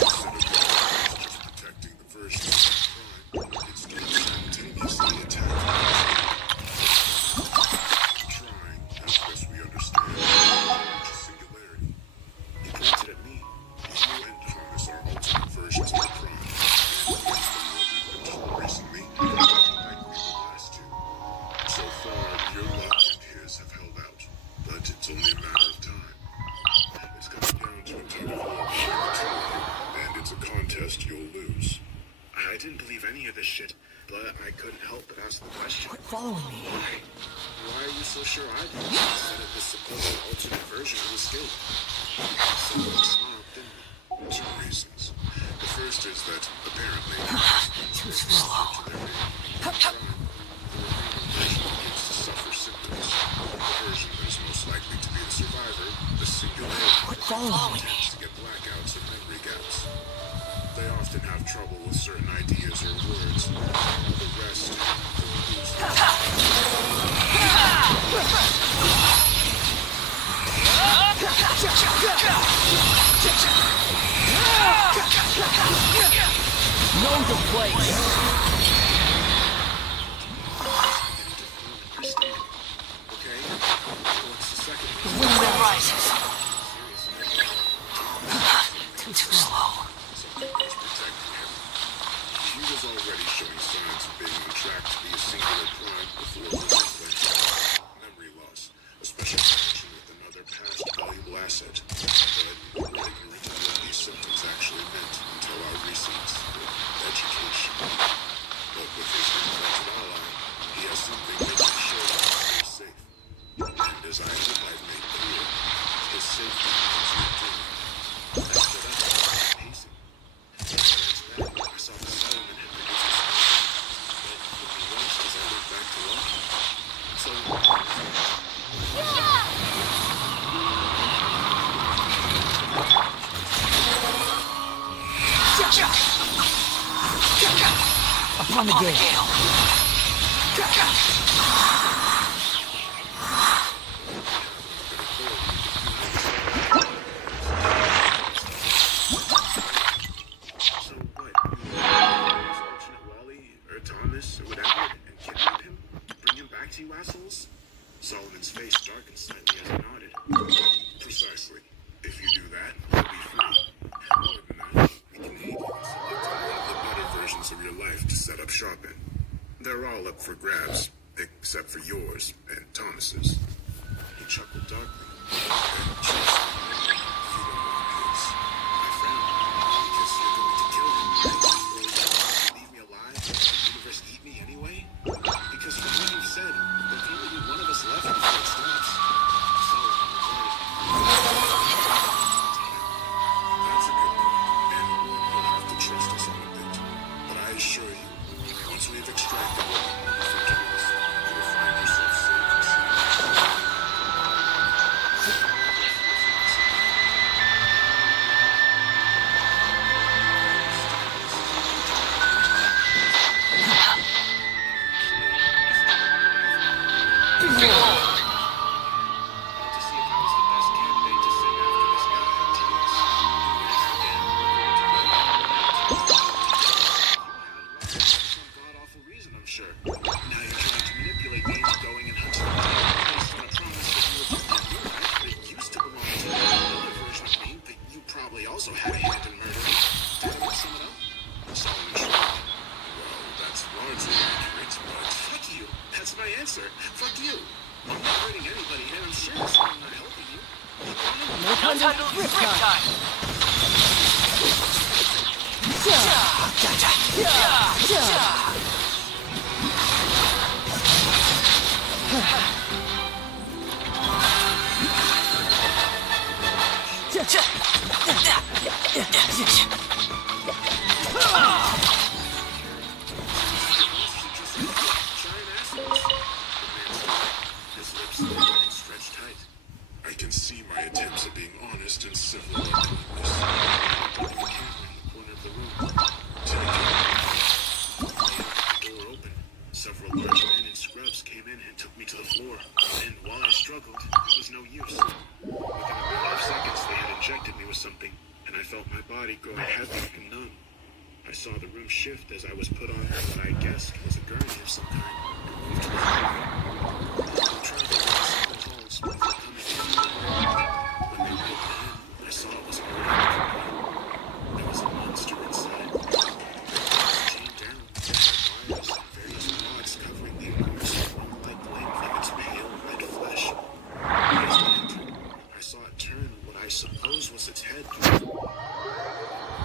Instead of the algorithms just detecting the versions of the crime, it starts simultaneously attacking trying, as best we understand, to reach a singularity. He pointed at me. You and Thomas are ultimate versions of the crime. And based on what we've been told recently, you're likely the last two. So far, your luck and his have held out, but it's only a matter of time. It's coming down to a tug of war between the two of you, and it's a contest you'll lose. I didn't believe any of this shit, but I couldn't help but ask the question. Quit following me. Why are you so sure I did instead of this supposed alternate version of escape? So I smiled thinly. Two reasons. The first is that apparently Too slow. the remaining version begins to suffer symptoms. The version that is most likely to be the survivor, the singularity, Quit following me. tends to get blackouts and memory gaps. They often have trouble with certain ideas or words. The rest, they lose. Know the place. Okay? What's the second reason? Wind rises. Too slow. Something was protecting him. He was already showing signs of being on track to be a singular crime before the event. Memory loss, a special connection with another past valuable asset. But we were ignorant of what these symptoms actually meant until our recent education. But with his confronted ally, he has something that can show him he's safe. And as I hope I've made clear, his safety is your doing. I stood up, pacing. I saw the settlement had produced a small but looking worse as I went back to work. So, Upon the gale. so what? Use alternate Wally or Thomas or whatever and kidnap him? Bring him back to you assholes? Solomon's face darkened slightly as he nodded. Precisely. If you do that, you'll be free. More than that, we can aid you in selecting one of the better versions of your life to set up shop in. They're all up for grabs, except for yours and Thomas's. He chuckled darkly. And chose if you don't want his. I frowned, because you're going to kill him, right? Or leave me alive and the universe eat me anyway? Because from what you've said, there can only be one of us left before it stops. Solomon regarded me. That's a good point, and you'll have to trust us on a bit. But I assure you, once we've extracted what we need from Thomas, you'll find yourself safe and sound. To see if I was the best candidate to sing after this guy, Thomas. You had some god-awful reason, I'm sure. Now you're trying to manipulate me into going and hunting based on a promise that you were in your life that used to belong to another version of me that you probably also had a hand in murdering. Did I sum it up? Solomon shrugged. Well, that's largely accurate, but fuck you. That's my answer. Fuck you. I'm not hurting anybody, and I'm sure this I'm not helping you. No time to rip time. His lips stretched tight. I can see my attempts at being honest and civil are pointless. I pointed the camera in the corner of the room. Take it. heavy and numb. I saw the room shift as I was put on what I guessed was a gurney of some kind and moved to the floor. Traveling down the halls before coming in. When they put me in, I saw it was an old. There was a monster inside. It was chained down, with wires and various rods covering the enormous worm-like length of its pale red flesh. As it entered, I saw it turn what I suppose was its head.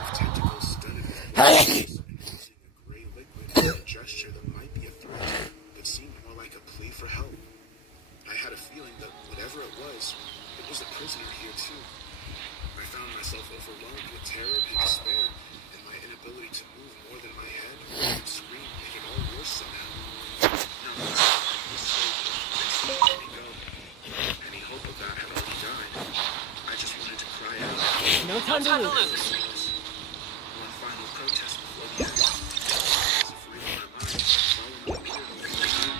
Tentacles studded with blades and using a gray liquid in a gesture that might be a threat, but seemed more like a plea for help. I had a feeling that whatever it was a prisoner here too. I found myself overwhelmed with terror and despair, and my inability to move more than my head and scream made it all worse somehow. No, this slave let me go. Any hope of that had already died. I just wanted to cry out. No time to lose. One final protest before the end. As if reading my mind, Solomon appeared over my head.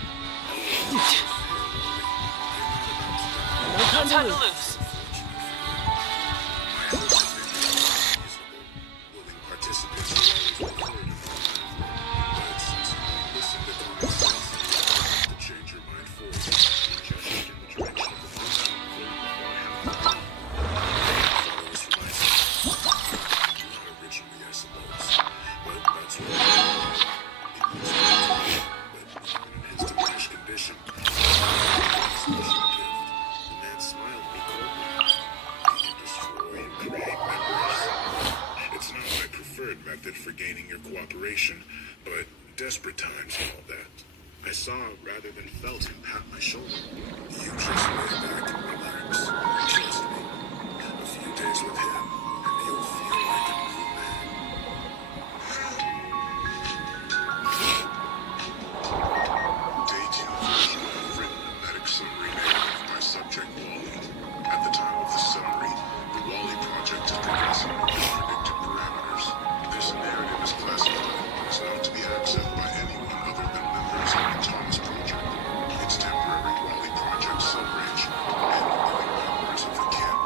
No time to lose. Willing participants were always preferred. But since you listened to common sense, to change your mind forward, you gestured in the direction of the monster before half the room. Follows for myself. Not originally, I suppose. But that's right. It was but in an instant rash condition. The man smiled at me coldly. You can destroy and create memories. It's not my preferred method for gaining your cooperation, but desperate times and all that. I saw rather than felt him pat my shoulder. You just lay back and relax. Trust me. A few days with him, and you'll feel like a new man. Detailed version of written medic summary narrative by subject Wally. At the time of the summary, the Wally project is progressing within predicted parameters. This narrative is classified and is not to be accessed by anyone other than members of the Thomas Project, its temporary Wally project sub-range, and the living members of the camp.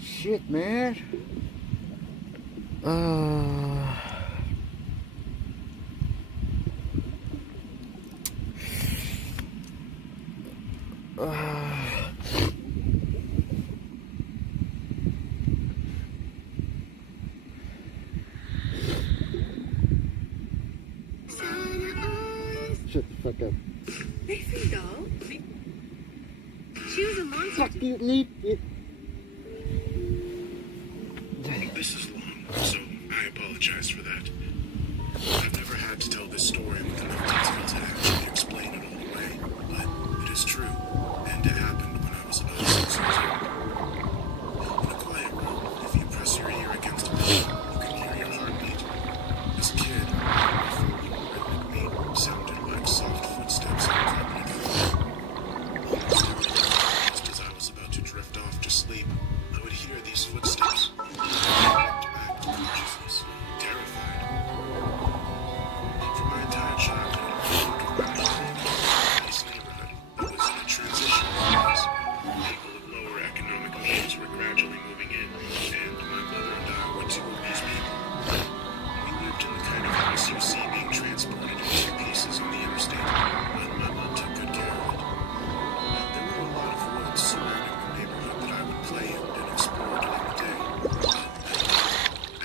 Shit, man. Shut the fuck up. Listen, doll. She was a monster. Fuck you, leave it. This is long, so I apologize for that. I've never had to tell this story with enough detail to actually explain it all the way, but it is true, and it happened when I was about 6 years old. In a quiet room, if you press your ear against a wall, you can hear your heartbeat. As a kid, my rhythmic beat sounded like soft footsteps on carpeted floor. Almost every night, just as I was about to drift off to sleep, I would hear these footsteps. I walked back to consciousness, terrified. For my entire childhood, I thought of my mother in a nice neighborhood that was in a transition phase. People of lower economic means were gradually moving in, and my mother and I were two of these people. We lived in the kind of house you see being transported in two pieces on the interstate, and my mom took good care of it. There were a lot of woods surrounding the neighborhood that I would play in and explore during the day.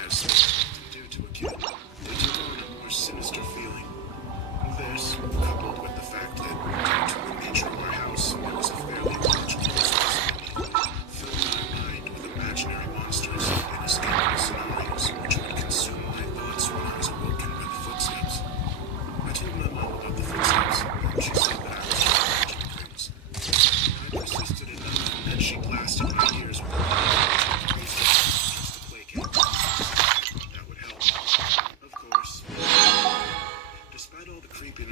As things often do to a kid, they took on a more sinister feeling. This, coupled with the fact that, due to the nature of our house, there was a fairly large closed filled my mind with imaginary monsters and escapable scenarios which would consume my thoughts when I was awake.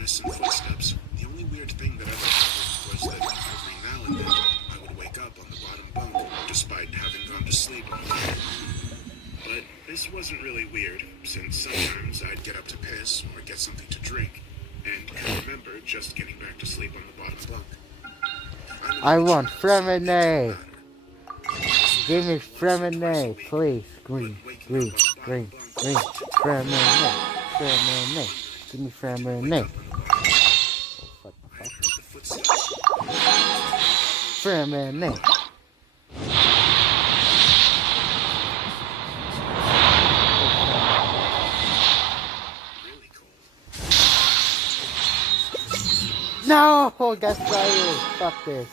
reminiscent footsteps. The only weird thing that ever happened was that every now and then I would wake up on the bottom bunk, despite having gone to sleep all day. But this wasn't really weird, since sometimes I'd get up to piss or get something to drink, and I remember just getting back to sleep on the bottom bunk. I want Fremenade. Give me Fremenade, please. Green. Fremenade. Give me Fremenade. Oh, fuck. Fremenade. No! That's fire! Fuck this.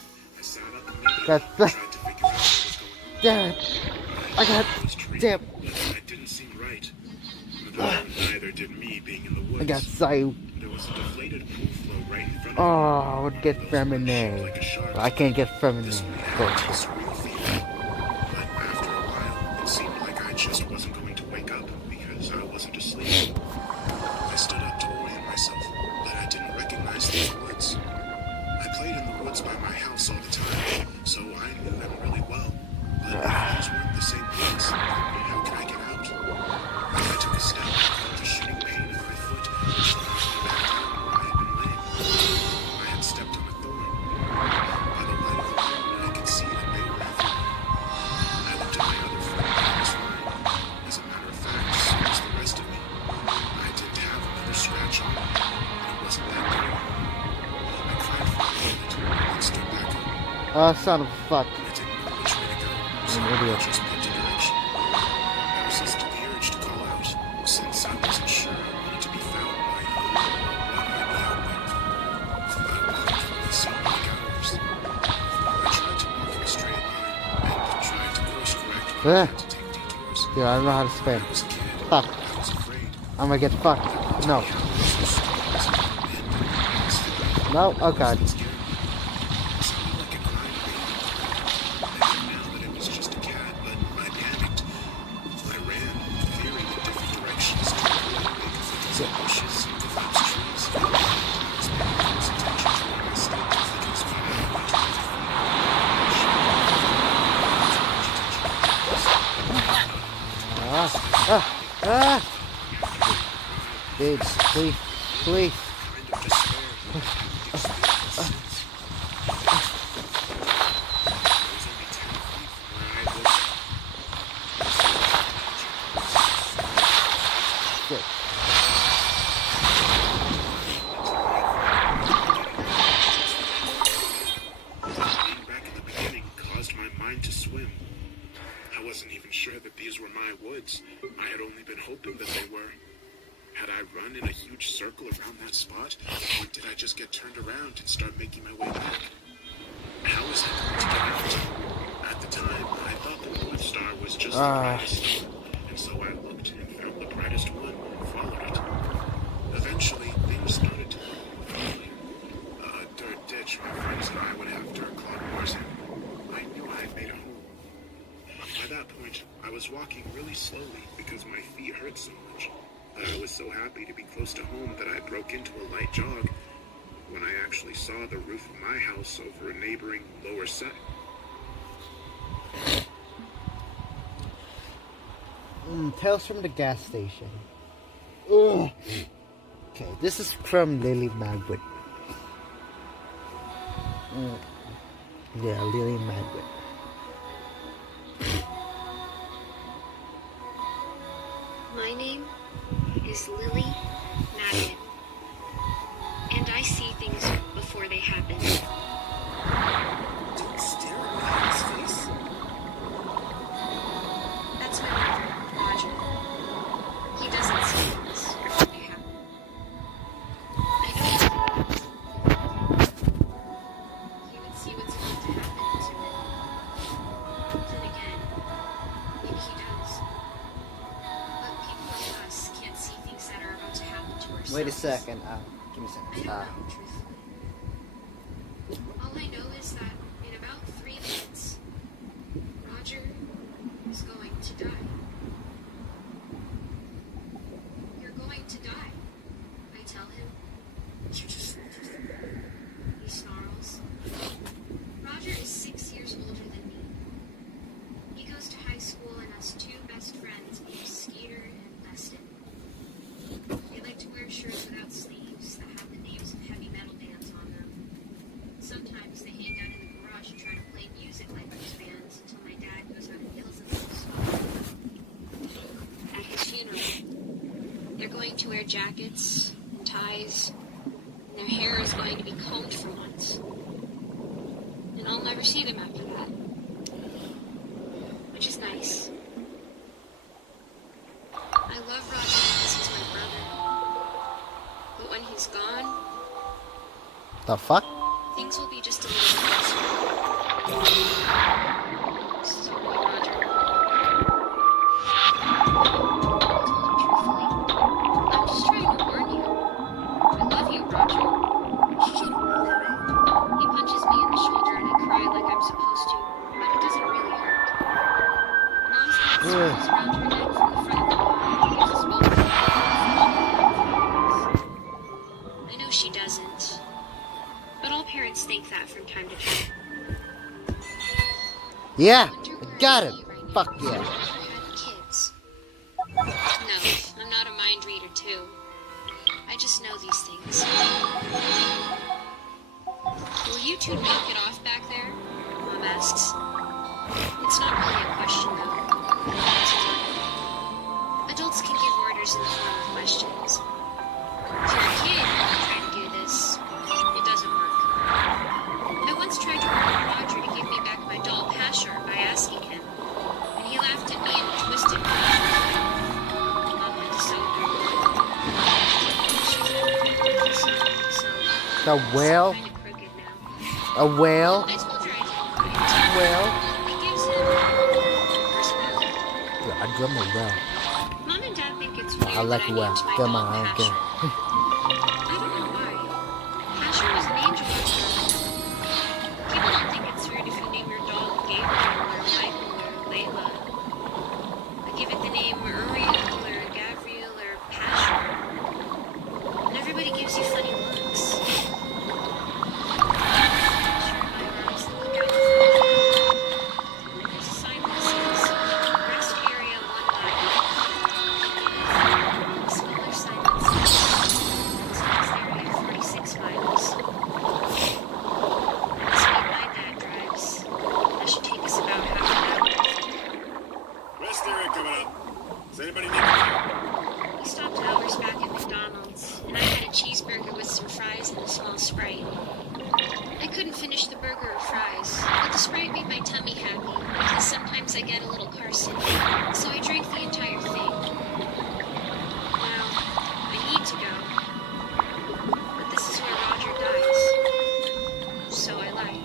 That's damn it! I got damn. It didn't seem right. Neither did me being in the woods. I got Sayu. There was a deflated pool flow right in front of me. Oh, I would get Fremenade. I can't get Fremenade. But after a while, it seemed like I just wasn't going to wake up because I wasn't asleep. I stood up to orient myself, but I didn't recognize these woods. I played in the woods by my house all the time, so I knew them really well. But these weren't the same woods. How can I get out? I took a step, felt a shooting pain in my foot, which led me back down where I had been laying. I had stepped on a thorn. By the light of the moon, I could see that they were everywhere. I looked at my other foot, and it was fine. As a matter of fact, so was the rest of me. I didn't have another scratch on me, and it wasn't that bad. I cried for a moment, and stood back up. Oh, son of a fuck. I didn't know which way to go, so An idiot. I just picked a direction. I resisted the urge to call out, since I wasn't sure I wanted to be found by who or what might be out there. I walked for what seemed like hours. I tried to walk in a straight line, and tried to course correct when I had to take detours. Dude, I don't know how to spin. I was a kid. Fuck. I was afraid. I'm gonna get fucked. No. No? Oh god. Dude, please, please. Shit. Being back at the beginning caused my mind to swim. I wasn't even sure that these were my woods. I had only been hoping that they were. Had I run in a huge circle around that spot, or did I just get turned around and start making my way back? How was I going to get out? At the time, I thought the North Star was just the brightest, and so I looked and found the brightest one and followed it. Eventually, things started to look familiar. A dirt ditch my friends and I would have dirt clog wars in. I knew I had made a home. By that point, I was walking really slowly because my feet hurt so much. I was so happy to be close to home that I broke into a light jog when I actually saw the roof of my house over a neighboring lower set. Tales from the gas station. Ugh. Okay, this is from Lily Magwood. Yeah, Lily Magwood. My name is Lily Madden, and I see things before they happen. Don't stare at me in his face. That's my brother, Roger. He doesn't see things before they happen. I know he would see what's going to happen to me. Then again, maybe he does. But people like us can't see things that are about to happen to ourselves. Wait a second. Give me a I second. don't know, truthfully. All I know is that in about 3 minutes, Roger is going to die. You're going to die, I tell him. You jackets and ties, and their hair is going to be combed for once. And I'll never see them after that. Which is nice. I love Roger because he's my brother. But when he's gone, The fuck? things will be just a little closer. Sorry, Roger. Truthfully, I'm just trying to warn you. I love you, Roger. Shut up, weirdo. He punches me in the shoulder and I cry like I'm supposed to, but it doesn't really hurt. Mom's got circles around her neck from the front of the bar and gives us both a I know she doesn't, but all parents think that from time to time. Yeah, Wonder I where got I'd it. be right now Fuck if I yeah. never had kids. No, I'm not a mind reader too. I just know these things. Will you two knock it off back there? Mom asks. It's not really a question though. It's a word. Adults can give orders in the form of questions. If you're a kid and you try to do this, it doesn't work. I once tried to order Roger to give me back my doll Pasher by asking him, and he laughed at me and twisted my arm. Mom went to sew her. The whale? Kind of crooked now. A whale? I told her I didn't mind. Whale? It gives him personality. Yeah, I dream a whale. Mom and Dad think it's weird I like that I whale. named my Come doll on, Pasher. okay. I don't know why. Pasher was an angel after all. People don't think it's weird if you name your doll Gabriel or Michael or Layla. I give it the name Uriel or Gabriel or Pasher. And everybody gives you funny looks. There's a sign that says, rest area 1 mile. A smaller sign that says, rest area 46 miles. The speed my dad drives, that should take us about half an hour. Rest area coming up. Does anybody need a We stopped hours back at McDonald's, and I had a cheeseburger with some fries and a small Sprite. I couldn't finish the burger or fries, but the Sprite made my tummy happy, because sometimes I get a little car sick, so I drank the entire thing. Now, I need to go, but this is where Roger dies, so I lie.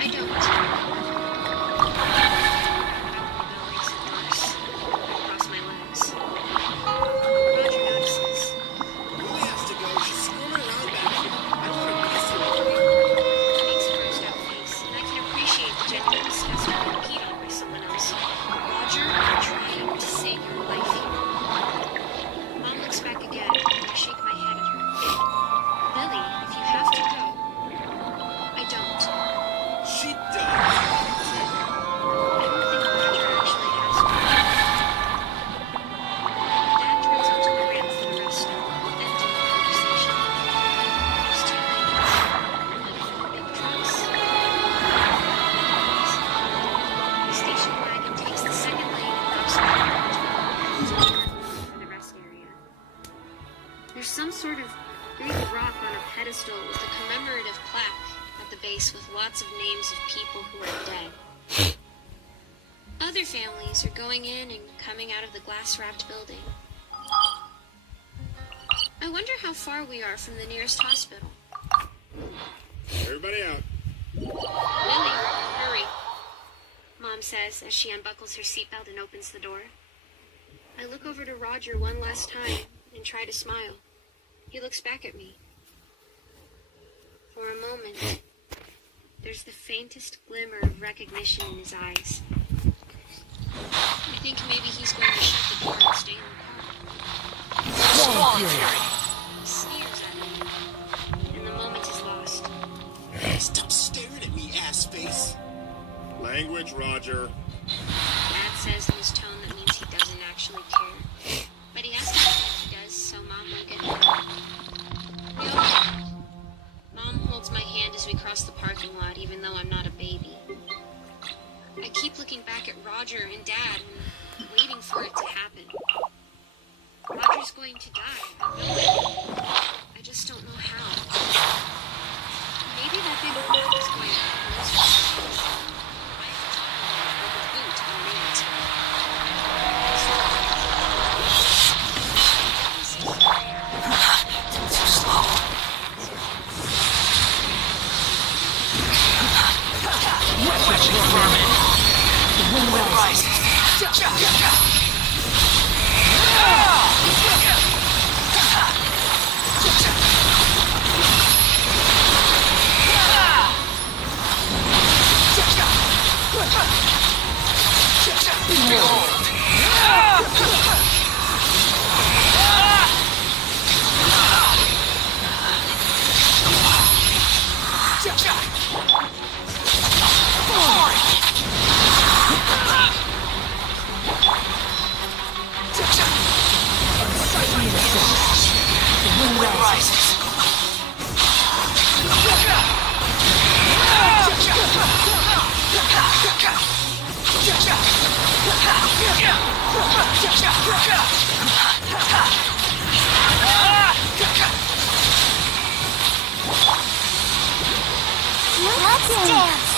I don't. Across my legs. Roger notices. Lily has to go. She's squirming around back here. I don't want to miss her. He makes a grossed out face, and I can appreciate the genuine disgust of being peed on by someone else. Roger, I'm trying to save your life here. Mom looks back again, and I shake my head at her. Lily, if you have to go, I don't. She does. I don't think Roger actually has to. Dad turns onto the ramp for the rest stop, ending the conversation. There's 2 lanes, one for the big trucks, the station wagon takes the second lane and drops back for the rest area. There's some sort of big rock on a pedestal with a commemorative plaque at the base with lots of names of people who are dead. Other families are going in and coming out of the glass-wrapped building. I wonder how far we are from the nearest hospital. Everybody out. Lily, hurry, Mom says as she unbuckles her seatbelt and opens the door. I look over to Roger one last time and try to smile. He looks back at me. For a moment, there's the faintest glimmer of recognition in his eyes. I think maybe he's going to shut the door and stay in the car. He sneers at me, and the moment is lost. Stop staring at me, ass face. Language, Roger. Dad says in his tone that means he doesn't actually care. But he has to act like he does, so Mom won't get mad. We all get mad. Mom holds my hand as we cross the parking lot, even though I'm not a baby. I keep looking back at Roger and Dad and waiting for it to happen. Roger's I just don't know how. Maybe that big hole is going to boot and mate. Too slow. Wretched vermin. The wind rises. The wind rises. Let's dance.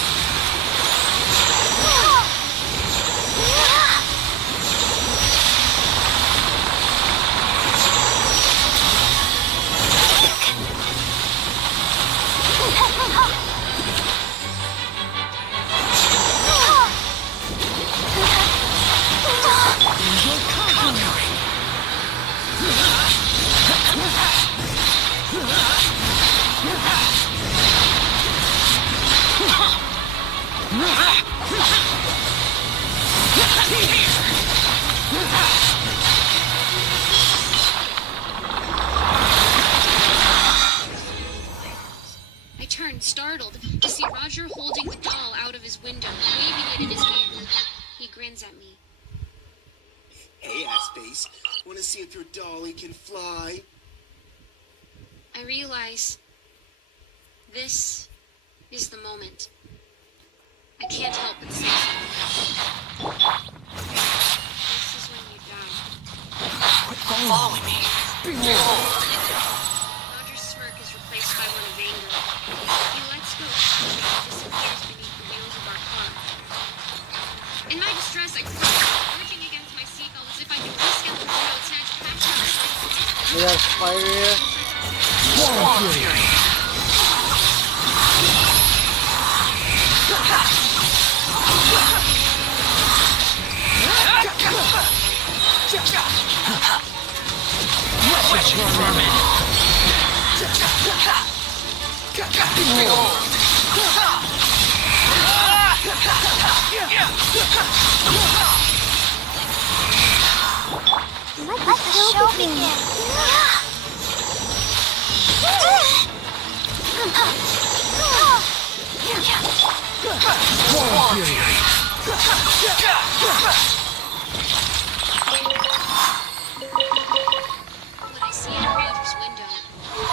I turned, startled, to see Roger holding the doll out of his window, waving it in his hand. He grins at me. Hey, Assface. Want to see if your dolly can fly? I realize this is the moment. I can't help but say something. This is when you die. Quit following me. Behold. Roger's smirk is replaced by one of anger. He lets go and disappears beneath the wheels of our car. In my distress, I cry, urging against my seatbelt as if I could whisk out the window and snatch a patch. We got a spider here. Swamp Fury. Wretched vermin. Behold. Let the show begin. Swamp Fury. What I see in Roger's window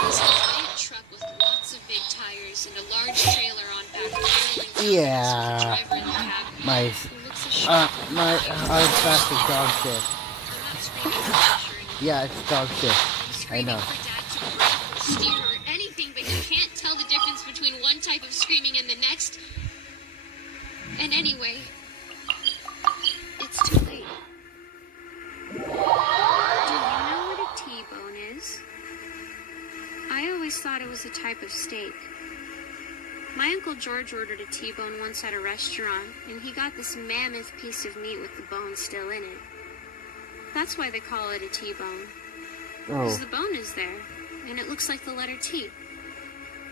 is a big truck with lots of big tires and a large trailer on back. Yeah. Driver in the cab. My, Who looks ashamed. that's the dog shit. I'm not screaming at Roger anymore. Yeah, it's dog shit. I'm I screaming know. for Dad to brake or steer or anything, but you can't tell the difference between one type of screaming and the next. And anyway, it's too late. Do you know what a T-bone is? I always thought it was a type of steak. My Uncle George ordered a T-bone once at a restaurant, and he got this mammoth piece of meat with the bone still in it. That's why they call it a T-bone. Because the bone is there, and it looks like the letter T.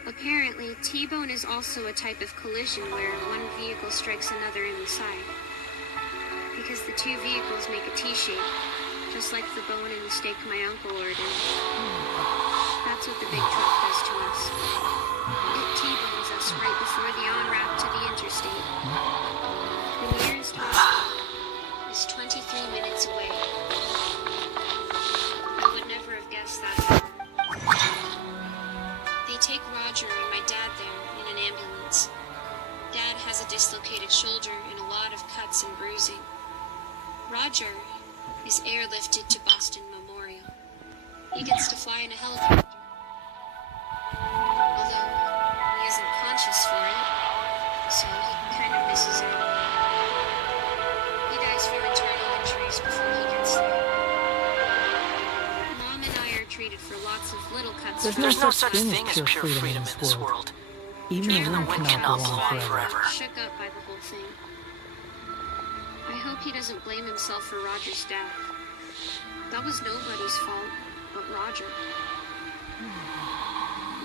Apparently, T-bone is also a type of collision where one vehicle strikes another in the side. Because the two vehicles make a T-shape, just like the bone in the steak my uncle ordered. That's what the big truck does to us. It T-bones us right before the on-ramp to the interstate. The nearest hospital is 23 minutes away. I would never have guessed that. They take Roger and my dad there in an ambulance. Dad has a dislocated shoulder and a lot of cuts and bruising. Roger is airlifted to Boston Memorial. He gets to fly in a helicopter. Although, he isn't conscious for it, so he kind of misses out. He dies from internal injuries before he gets there. Mom and I are treated for lots of little cuts. There's no such thing as pure freedom in this world. Even the wind cannot go on forever. Shook up by the whole thing. I hope he doesn't blame himself for Roger's death. That was nobody's fault but Roger.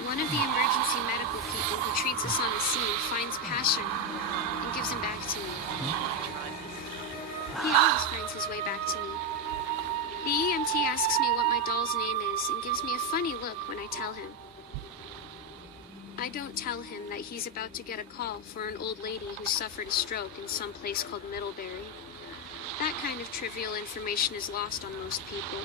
One of the emergency medical people who treats us on the scene finds Passion and gives him back to me. He always finds his way back to me. The EMT asks me what my doll's name is and gives me a funny look when I tell him. I don't tell him that he's about to get a call for an old lady who suffered a stroke in some place called Middlebury. That kind of trivial information is lost on most people.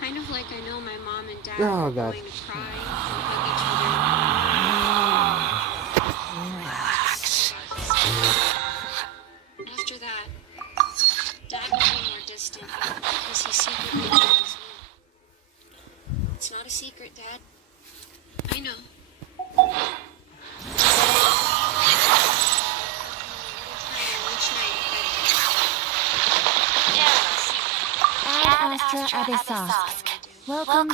Kind of like I know my mom and dad are going to cry and hug each other. Relax. After that, Dad will be more distant because he secretly loves me. It's not a secret, Dad. I know. Welcome.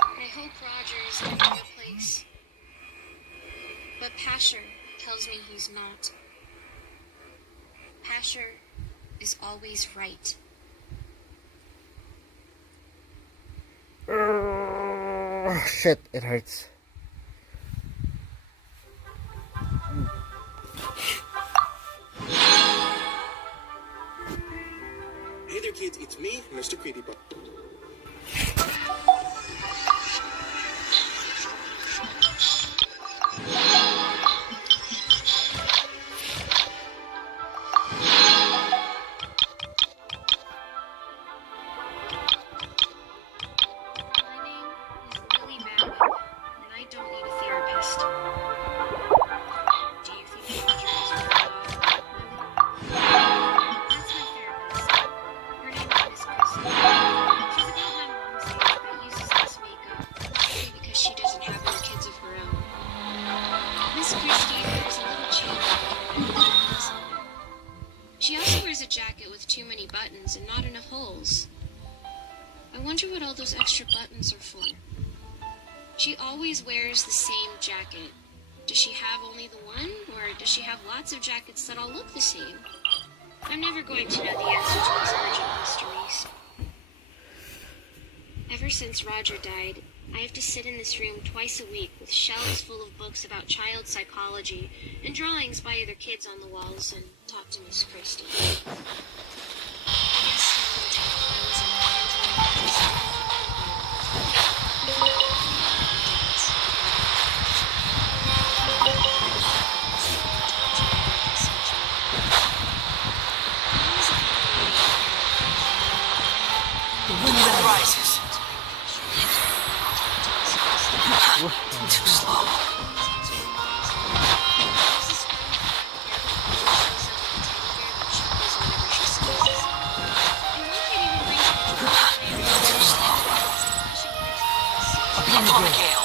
I hope Roger is in a good place. But Pasher tells me he's not. Pasher is always right. Shit, it hurts. Hey there, kids. It's me, Mr. Creepypasta. She also wears a jacket with too many buttons and not enough holes. I wonder what all those extra buttons are for. She always wears the same jacket. Does she have only the one, or does she have lots of jackets that all look the same? I'm never going to know the answer to these urgent mysteries. Ever since Roger died, I have to sit in this room twice a week with shelves full of books about child psychology and drawings by other kids on the walls and talk to Miss Christie. I guess The wind rises. Too slow. Upon the gale.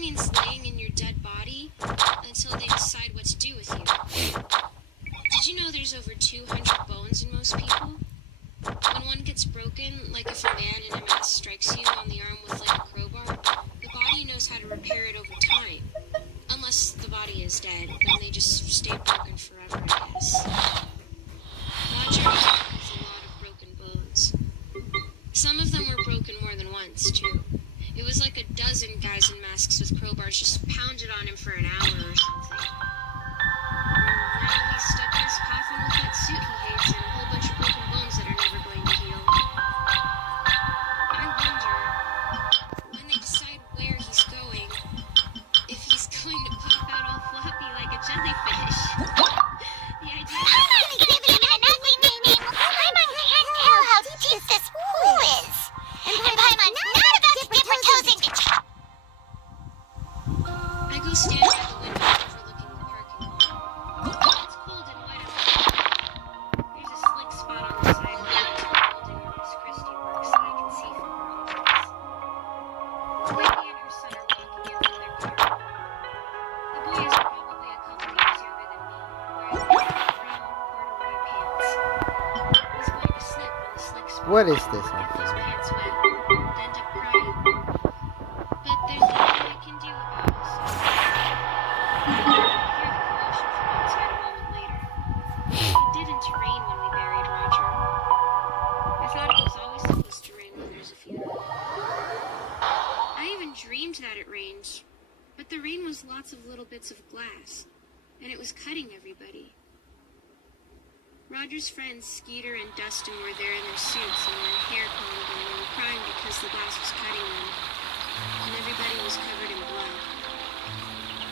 means laying in your dead body until they decide what to do with you. Did you know there's over 200 bones in most people? When one gets broken, like if a man in a mask strikes you on the arm with like a crowbar, the body knows how to repair it over time. Unless the body is dead, then they just stay broken forever, I guess. Roger has a lot of broken bones. Some of them were broken more than once, too. It was like a dozen guys in masks with crowbars just pounded on him for an hour or something. Now he's stuck in his coffin with that suit he hates and a whole bunch of broken bones that are never going to heal. I wonder, when they decide where he's going, if he's going to pop out all floppy like a jellyfish. The idea I'm not gonna give him an ugly nickname. Paimon can't tell how deep this pool is. And Paimon's not about to dip her toes into... I go stand at the window overlooking the parking lot. It's cold and wet out there. There's a slick spot on the sidewalk where the building where Miss Christie works that I can see from her office. Wendy and her son are walking in from their car. The boy is probably a couple years younger than me, wearing brown corduroy pants. He's going to slip when the slick spot What is this? get those pants wet and end up crying. But there's nothing I can do about it. Hear the commotion from outside a moment later. It didn't rain when we buried Roger. I thought it was always supposed to rain when there's a funeral. I even dreamed that it rained, but the rain was lots of little bits of glass, and it was cutting everybody. Roger's friends Skeeter and Dustin were there in their suits and their hair combed and they were crying because the glass was cutting them, and everybody was covered in blood.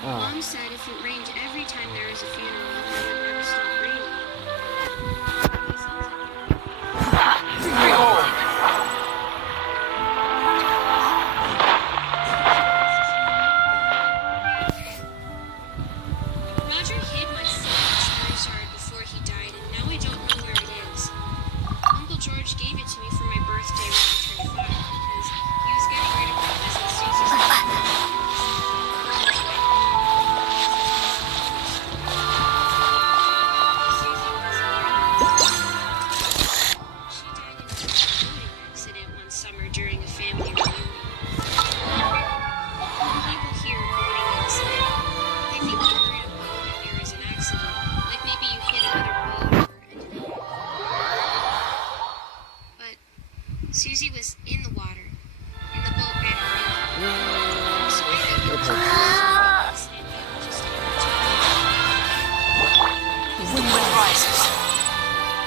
Mom said if it rained every time there was a funeral, then it would never stop raining. Roger hid my silver Charizard before he died, and now I don't know where it is. Uncle George gave it to me for my birthday when I turned 5 because he was getting rid of my cousin Susie's She died in a boating accident one summer during a family reunion. When people hear boating accident, they think you were in a boat and there is an accident. Like maybe you hit another boat or ended up. But Susie was in the water, and the boat ran her over. So I think it was an accident. It just The wind rises.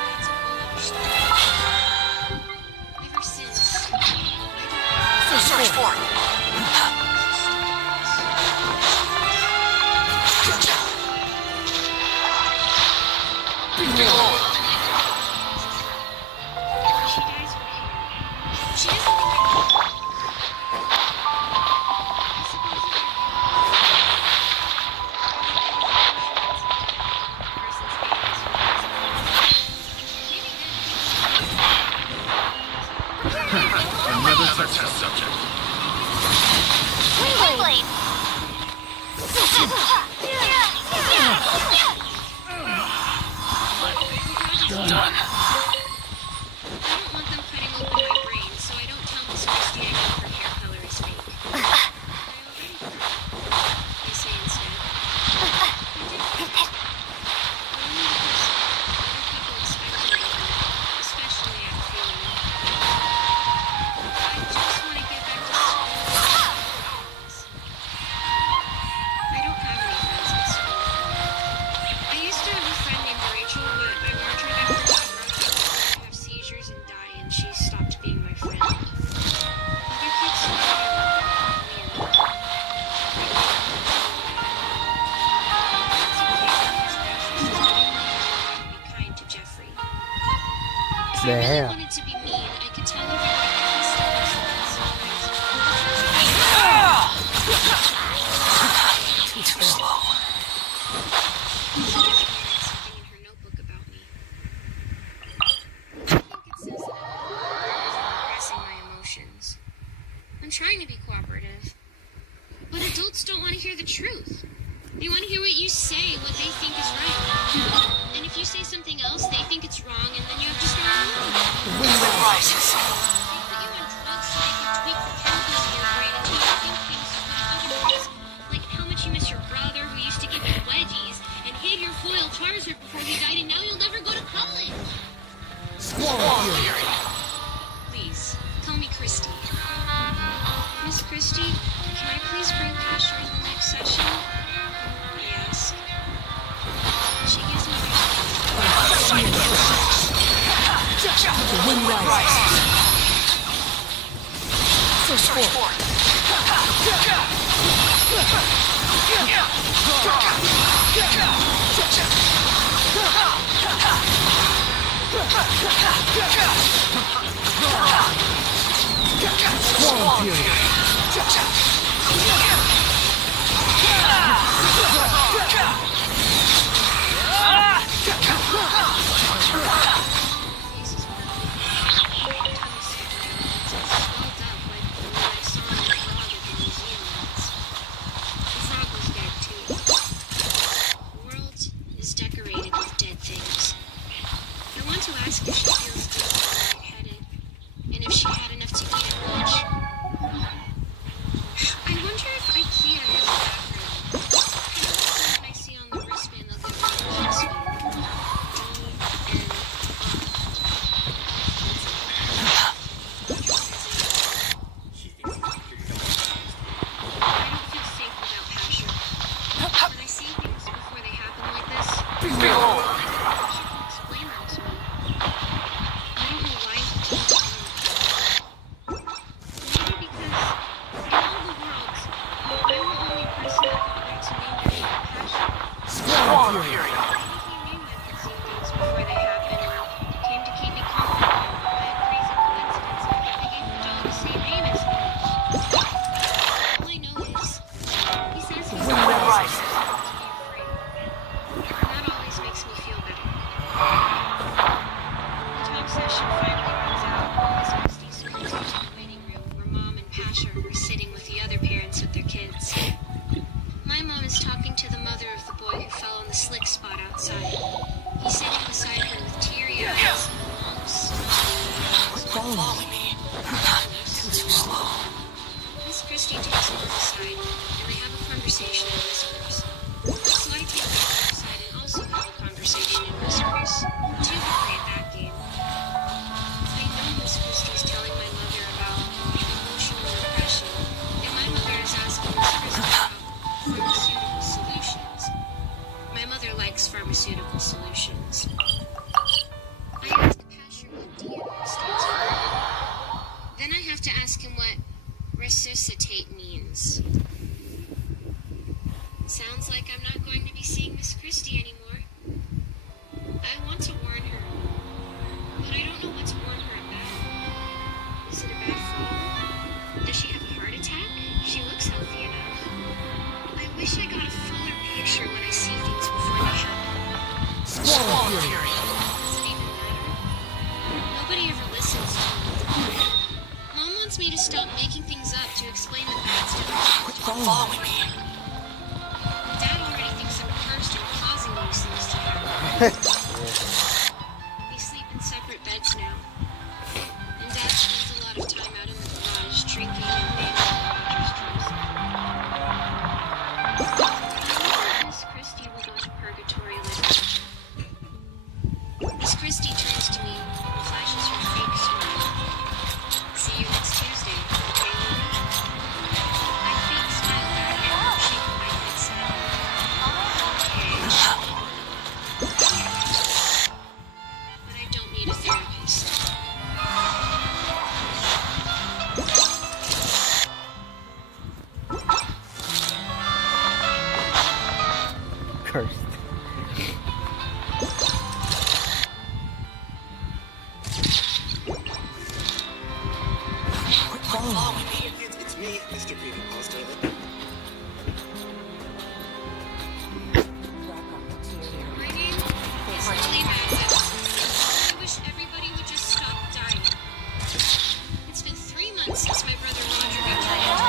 That's a whole other story. Ever since, I don't Search for it. Reload. She dyes her hair. She doesn't think I suppose if you're Another test subject. Wait. Done. I don't want them cutting open my brain, so I don't tell Miss Christie I know her hair color is fake. I already know. I say instead. I did that. But only because other people expected it, especially at a funeral. I just want to get back to school. I don't have any friends at school. I used to have a friend named Rachel, but I warned her that her mom would have seizures and die, and she stopped being my friend. Other kids who I love me and it's okay because be kind to Jeffrey. If I really Damn. wanted to be mean, I could tell everyone that he still has Too slow. She just wrote something in her notebook about me. I think it says that I'm repressing my emotions. I'm trying to be cooperative. But adults worlds don't want to hear the truth. They want to hear what you say, what they think is right. And if you say something else, they think it's wrong, and then you have to start over. The wind rises. They put you on drugs so they can tweak the chemicals in your brain until you think things are other things, like how much you miss your brother who used to give you wedgies and hid your foil Charizard before he died, and now you'll never go to college. Squall Fury. Please, call me Christy. Miss Christy, can I please bring Pasher in the next session? I ask. She gives me The wind rises. Search for. Squall Fury. Pharmaceutical solutions. I asked Pasher what DNA stands for. Then I have to ask him what resuscitate means. Sounds like I'm not going to be seeing Miss Christie anymore. I want to warn her, but I don't know what to warn her about. Is it a bad fall? Does she have a heart attack? She looks healthy enough. I wish I got a fuller picture when I see things before they happen. Squall Fury. Does it even matter? Nobody ever listens to me. Mom wants me to stop making things up to explain the bad stuff. Quit following me. Dad already thinks I'm cursed and causing these things to happen. We sleep in separate beds now. And Dad spends a lot of time out in the garage drinking and banging Roger's drums. I wonder if Miss Christie will go to purgatory later. Miss Christie turns to me and flashes her fake smile. See you next Tuesday, okay, Lily? I fake smile back and shake my head sadly. Okay. But I don't need a therapist. Cursed. It's me, Mr. Creepypasta. My name is Lily Madison. I wish everybody would just stop dying. It's been 3 months since my brother Roger got turned into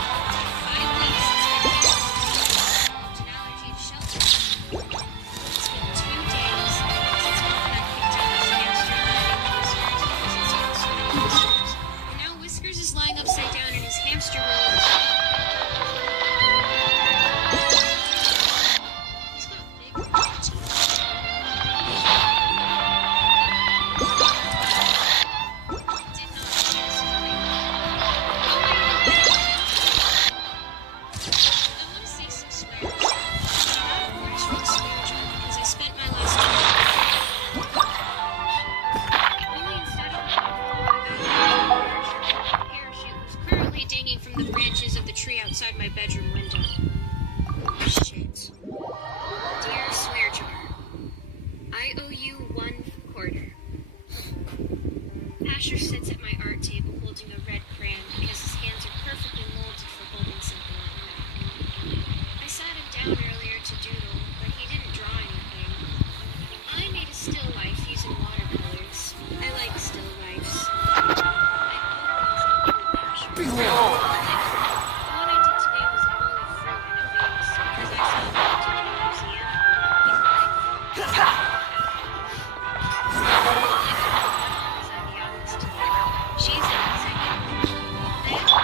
a bedroom window. Shit. Dear Swear Jar, I owe you 1 quarter. Asher sits at my art table holding a red crayon because his hands are perfectly molded for holding something like that. I sat him down earlier to doodle, but he didn't draw anything. I made a still life using watercolors. I like still lifes. Behold! What I did today was a bowl of fruit in a vase because I saw him to the museum. He's like, she's in the second. I asked her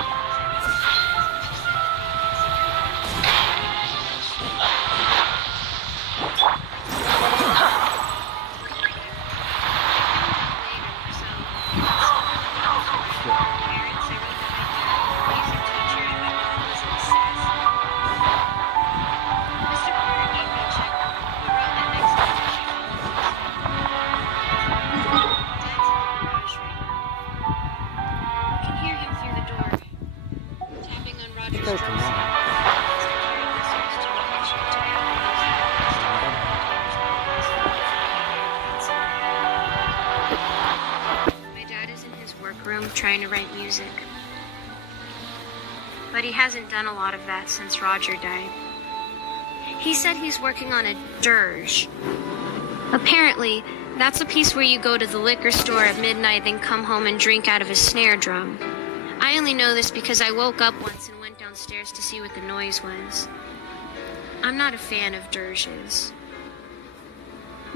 trying to write music. But he hasn't done a lot of that since Roger died. He said he's working on a dirge. Apparently, that's a piece where you go to the liquor store at midnight, then come home and drink out of a snare drum. I only know this because I woke up once and went downstairs to see what the noise was. I'm not a fan of dirges.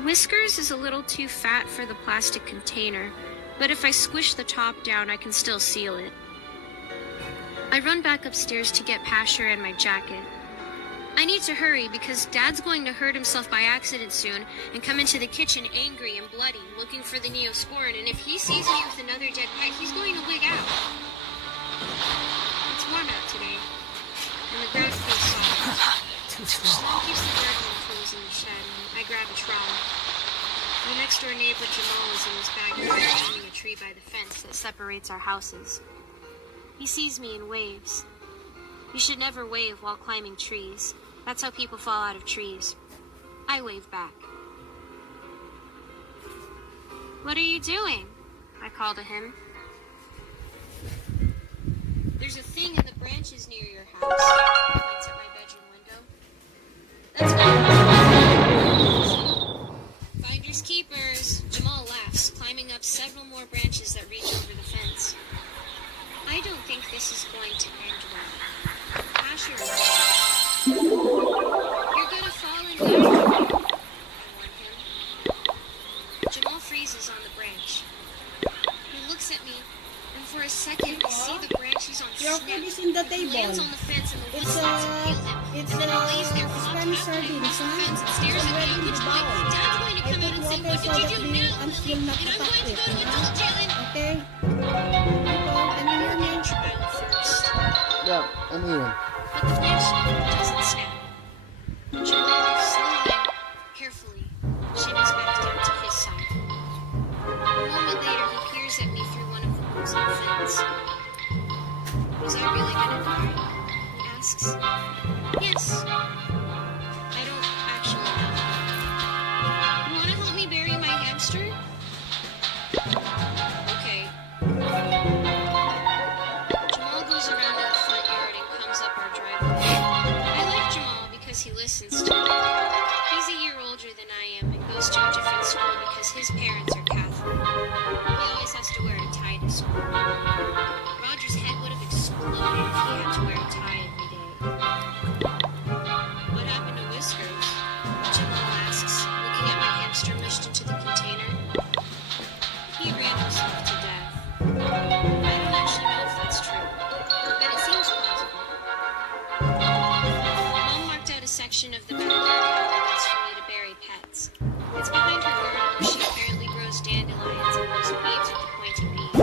Whiskers is a little too fat for the plastic container, but if I squish the top down, I can still seal it. I run back upstairs to get Pasher and my jacket. I need to hurry because Dad's going to hurt himself by accident soon and come into the kitchen angry and bloody, looking for the Neosporin, and if he sees me with another dead pet, he's going to wig out. It's warm out today, and the ground feels soft. Mom keeps the gardening tools in the shed, and I grab a trowel. My next-door neighbor Jamal is in his backyard climbing a tree by the fence that separates our houses. He sees me and waves. You should never wave while climbing trees. That's how people fall out of trees. I wave back. What are you doing? I call to him. There's a thing in the branches near your house. He points at my bedroom window. That's good. Finders keepers. Jamal laughs, climbing up several more branches that reach over the fence. I don't think this is going to end well. Asher, you're gonna fall and die. I warn him. Jamal freezes on the branch. He looks at me, and for a second I see the branch he's on snap. Is in the table. Lands on the fence and the wood starts to peel him. And then he lays there flopped halfway across the fence and stares at me, at which point Dad's going to come out and say, "What did you do now, Lily?" And I'm going to go to adult jail and... Okay? Trial first. Yeah, I'm here. But the branch doesn't snap. Jamal slowly, carefully, shimmies back down to his side. A moment later, he peers at me through one of the holes in the fence. Was I really gonna die? He asks. Yes. I don't actually know. You wanna help me bury my hamster? Okay. Jamal goes around to the front yard and comes up our driveway. I like Jamal because he listens to me. He's a year older than I am and goes to a different school because his parents are Catholic. He always has to wear a tie to school. Roger's head would have exploded if he had to wear a tie every day. What happened to Whiskers? Jamal asks, looking at my hamster mushed into the container. He ran himself to death. I don't actually know if that's true, but it seems plausible. Mom marked out a section of the backyard where it's for me to bury pets. It's behind her garden where she apparently grows dandelions and those weeds with the pointy beaks.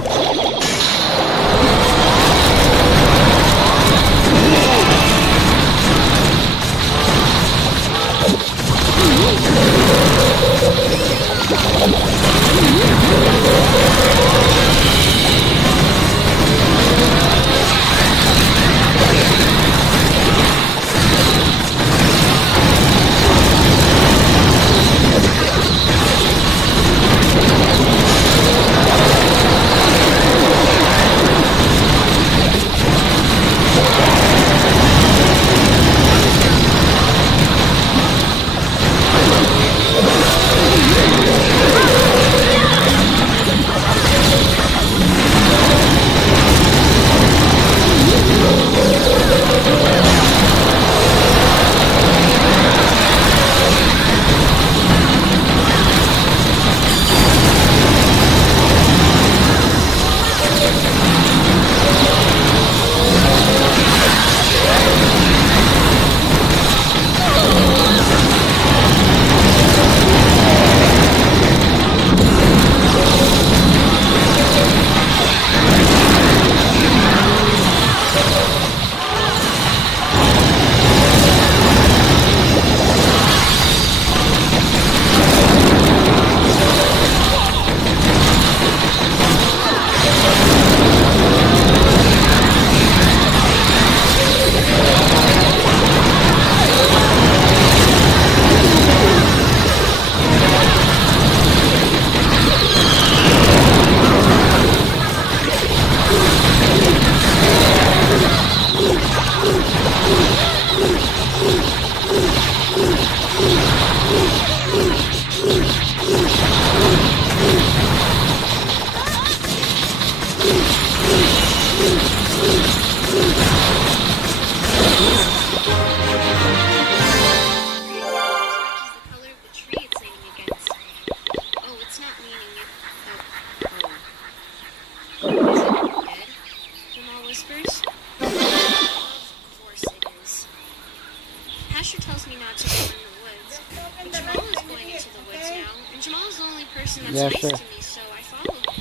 Asher tells me not to go in the woods, but Jamal is going into the woods now, and Jamal is the only person that's nice to me, so I follow him.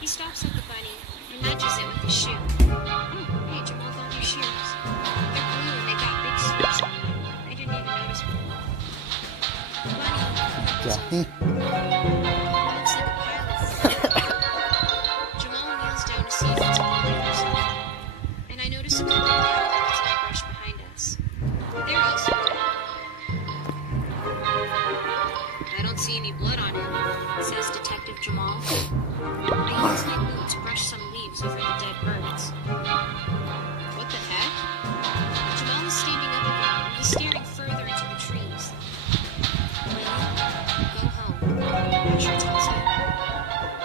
He stops at the bunny and nudges it with his shoe. Hey, Jamal got your shoes. They're blue and they got big slips on them. I didn't even notice before. The bunny looks like a pile of fur. Jamal kneels down to see if it's a bullet or something, and I notice a couple of clouds in the brush behind us. They're also dead. I don't see any blood on him, says Detective Jamal. I use my boot to brush some leaves over the dead birds. What the heck? Jamal is standing up again, and he's staring further into the trees. Well, go home, Asher tells me.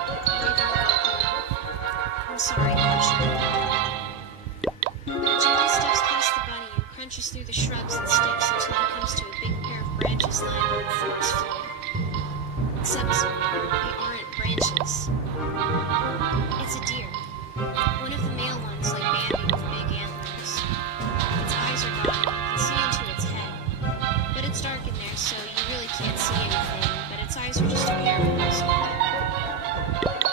No, don't go home. I'm sorry, Asher. Jamal steps past the bunny and crunches through the shrubs and sticks until he comes to a big pair of branches lying on the forest floor. Except they aren't branches. It's a deer. One of the male ones, like Bambi, with big antlers. Its eyes are gone, and you can see into its head. But it's dark in there, so you really can't see anything, but its eyes are just a pair of holes.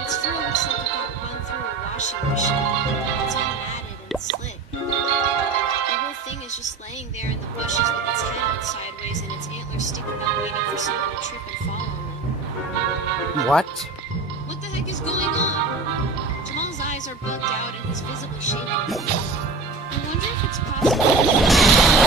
Its fur looks like it got run through a washing machine. It's all matted and slick. The whole thing is just laying there in the bushes with its head on sideways and its antlers sticking out waiting for something to trip and fall on them. What? What the heck is going on? Jamal's eyes are bugged out and he's visibly shaking. I wonder if it's possible.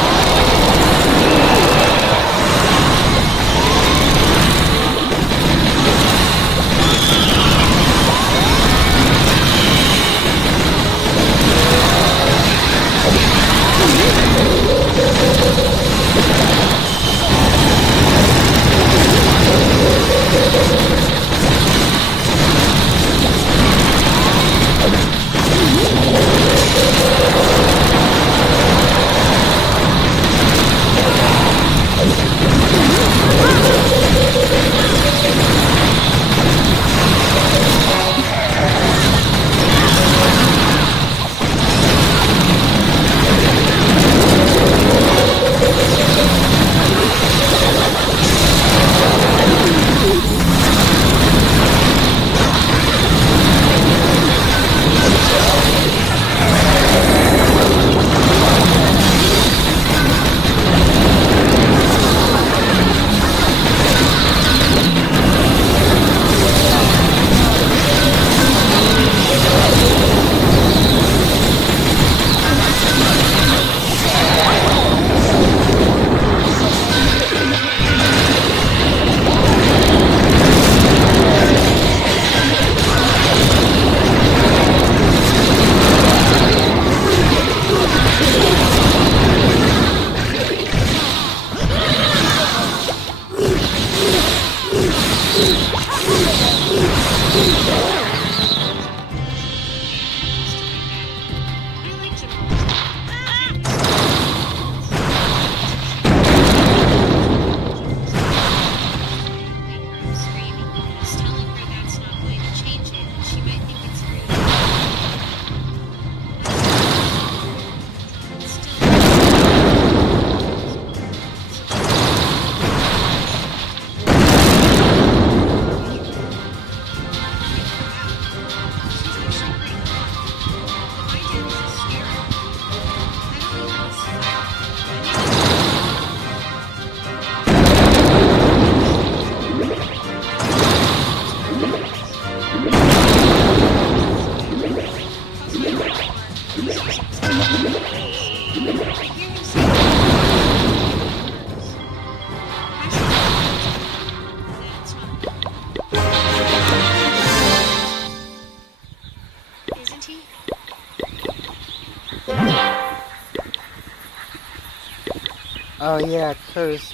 Oh yeah, curse.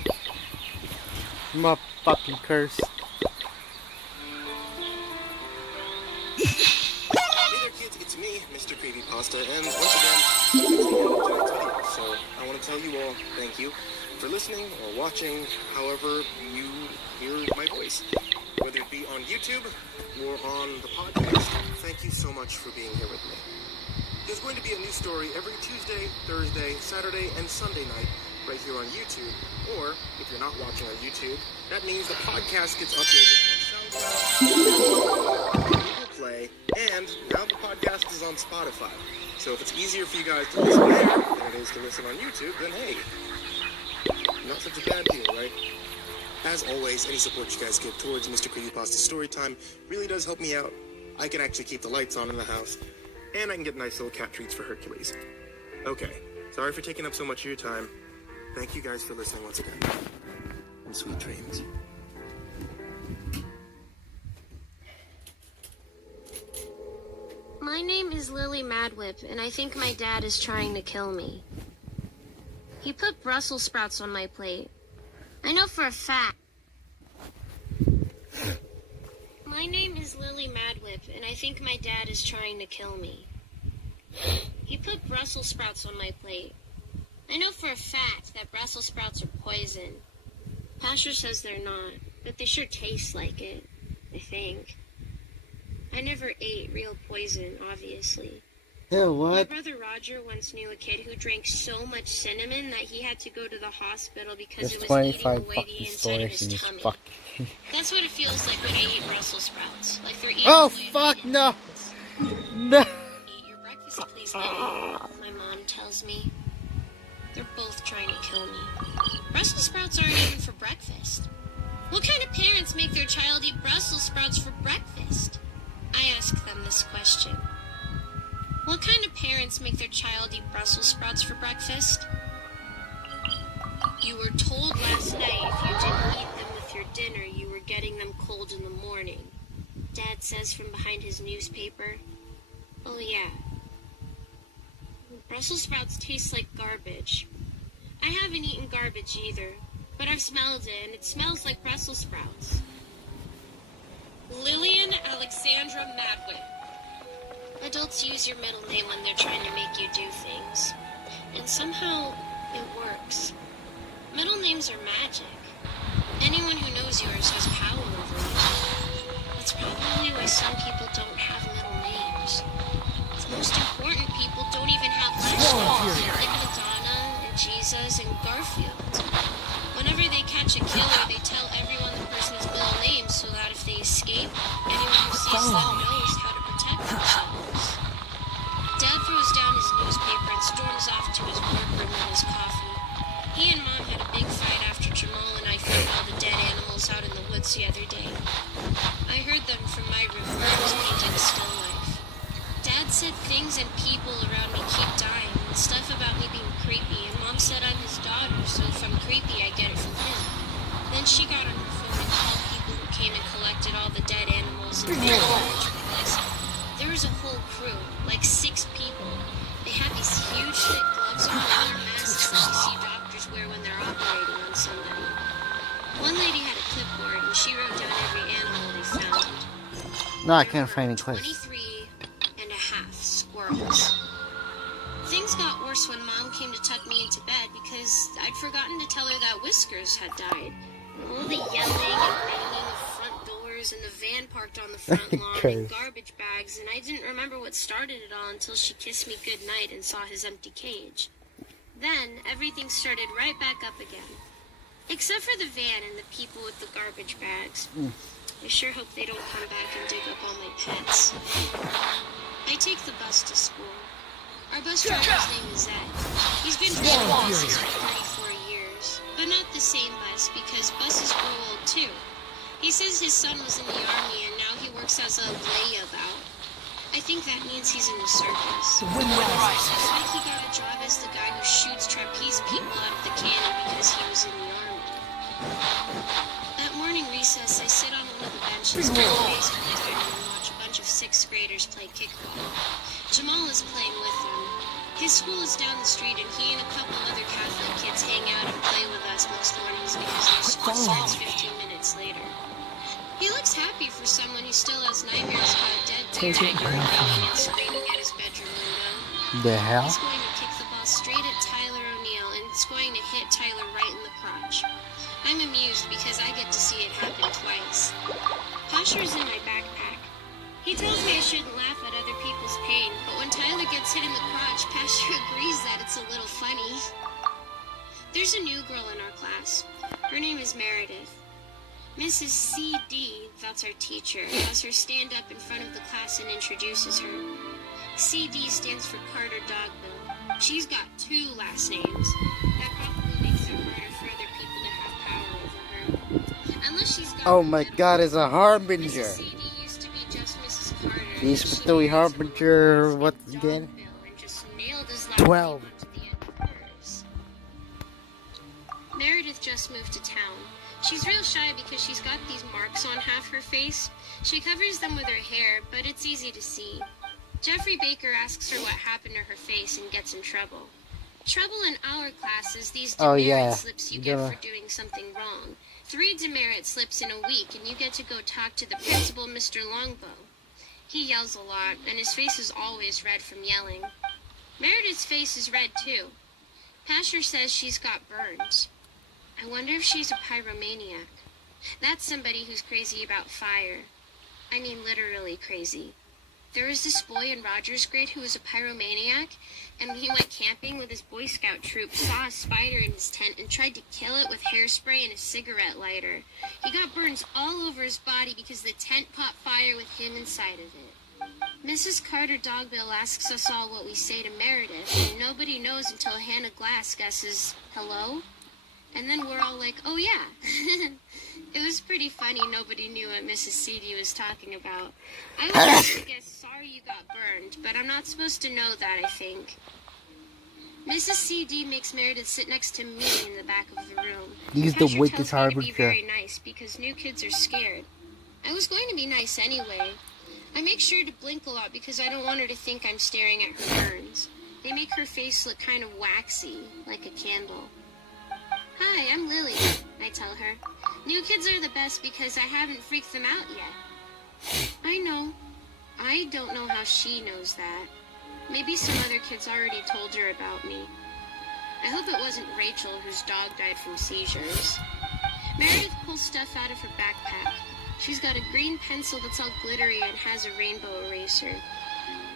Motherfucking curse. Hey there kids, it's me, Mr. Creepypasta, and once again, it's the end of tonight's video. So I want to tell you all thank you for listening or watching however you hear my voice. Whether it be on YouTube or on the podcast, thank you so much for being here with me. There's going to be a new story every Tuesday, Thursday, Saturday, and Sunday night right here on YouTube. Or, if you're not watching on YouTube, that means the podcast gets uploaded on SoundCloud, Google Play, and now the podcast is on Spotify. So if it's easier for you guys to listen there than it is to listen on YouTube, then hey, not such a bad deal, right? As always, any support you guys give towards Mr. Creepypasta's Storytime really does help me out. I can actually keep the lights on in the house, and I can get nice little cat treats for Hercules. Okay, sorry for taking up so much of your time. Thank you guys for listening once again. And sweet dreams. My name is Lily Madwhip, and I think my dad is trying to kill me. He put Brussels sprouts on my plate. I know for a fact. My name is Lily Madwhip, and I think my dad is trying to kill me. He put Brussels sprouts on my plate. I know for a fact that Brussels sprouts are poison. Pastor says they're not, but they sure taste like it, I think. I never ate real poison, obviously. Yeah, My what? brother Roger once knew a kid who drank so much cinnamon that he had to go to the hospital because There's it was eating 25 away the fucking inside of stories in his this tummy. fucking... That's what it feels like when I eat Brussels sprouts. Like they're eating Oh, away fuck, the no! insides. No! Eat your breakfast, please, Lily. My mom tells me. They're both trying to kill me. Brussels sprouts aren't even for breakfast. What kind of parents make their child eat Brussels sprouts for breakfast? I ask them this question. What kind of parents make their child eat Brussels sprouts for breakfast? You were told last night if you didn't eat them with your dinner, you were getting them cold in the morning. Dad says from behind his newspaper. Oh yeah. Brussels sprouts taste like garbage. I haven't eaten garbage either, but I've smelled it and it smells like Brussels sprouts. Lillian Alexandra Madwin. Adults use your middle name when they're trying to make you do things. And somehow, it works. Middle names are magic. Anyone who knows yours has power over you. That's probably why some people don't have middle names. The most important people don't even have last names, like Madonna and Jesus and Garfield. Whenever they catch a killer, they tell everyone the person's middle name so that if they escape, anyone who sees them knows how to protect themselves. Dad throws down his newspaper and storms off to his workroom with his coffee. He and Mom had a big fight after Jamal and I found all the dead animals out in the woods the other day. I heard them from my room where I was painting a still life. Dad said things and people around me keep dying, and stuff about me being creepy, and Mom said I'm his daughter, so if I'm creepy, I get it from him. Then she got on her phone and called people who came and collected all the dead animals and buried them. There was a whole crew, like 6 people. They had these huge thick gloves on and their masks that you see doctors wear when they're operating on somebody. One lady had a clipboard and she wrote down every animal they found. No, I can't find any clips. 23.5 squirrels. Things got worse when Mom came to tuck me into bed because I'd forgotten to tell her that Whiskers had died. All the yelling and banging of front doors and the van parked on the front lawn and garbage bags, and I didn't remember what started it all until she kissed me goodnight and saw his empty cage. Then everything started right back up again. Except for the van and the people with the garbage bags. I sure hope they don't come back and dig up all my pets. I take the bus to school. Our bus driver's name is Zed. He's been driving buses for 34 years. But not the same bus, because buses grow old too. He says his son was in the army and now he works as a layabout. I think that means he's in the circus. I think he got a job as the guy who shoots trapeze people out of the cannon because he was in the army. At morning recess, I sit on one of the benches by the baseball diamond and watch a bunch of 6th graders play kickball. Jamal is playing with them. His school is down the street and he and a couple other Catholic kids hang out and play with us most mornings because their school starts 15 minutes later. He looks happy for someone who still has nightmares about a dead deer and screaming at his bedroom window. The hell? He's going to kick the ball straight at Tyler O'Neill and it's going to hit Tyler right in the crotch. I'm amused because I get to see it happen twice. Pasher's in my backpack. He tells me I shouldn't laugh at other people's pain, but when Tyler gets hit in the crotch, Pasher agrees that it's a little funny. There's a new girl in our class. Her name is Meredith. Mrs. CD, that's our teacher, has her stand up in front of the class and introduces her. CD stands for Carter Dogbill. She's got 2 last names. That probably makes it harder for other people to have power over her. Unless she's got Oh my god, it's a harbinger. Mrs. CD used to be just Mrs. Carter. He's She the married harbinger, someone what else named again? Dogbill and just nailed his last 12. name onto the end of hers. Meredith just moved to town. She's real shy because she's got these marks on half her face. She covers them with her hair, but it's easy to see. Jeffrey Baker asks her what happened to her face and gets in trouble. Trouble in our class is these demerit slips you get for doing something wrong. 3 demerit slips in a week and you get to go talk to the principal, Mr. Longbow. He yells a lot and his face is always red from yelling. Meredith's face is red too. Pasher says she's got burns. I wonder if she's a pyromaniac. That's somebody who's crazy about fire. I mean literally crazy. There was this boy in Roger's grade who was a pyromaniac, and when he went camping with his Boy Scout troop, saw a spider in his tent and tried to kill it with hairspray and a cigarette lighter. He got burns all over his body because the tent caught fire with him inside of it. Mrs. Carter Dogbill asks us all what we say to Meredith, and nobody knows until Hannah Glass guesses, hello? And then we're all like, oh yeah. It was pretty funny nobody knew what Mrs. CD was talking about. I was supposed to guess sorry you got burned, but I'm not supposed to know that, I think. Mrs. CD makes Meredith sit next to me in the back of the room. He's the Pastor weakest tells me to be harbinger. very nice because new kids are scared. I was going to be nice anyway. I make sure to blink a lot because I don't want her to think I'm staring at her burns. They make her face look kind of waxy, like a candle. Hi, I'm Lily, I tell her. New kids are the best because I haven't freaked them out yet. I know. I don't know how she knows that. Maybe some other kids already told her about me. I hope it wasn't Rachel whose dog died from seizures. Meredith pulls stuff out of her backpack. She's got a green pencil that's all glittery and has a rainbow eraser.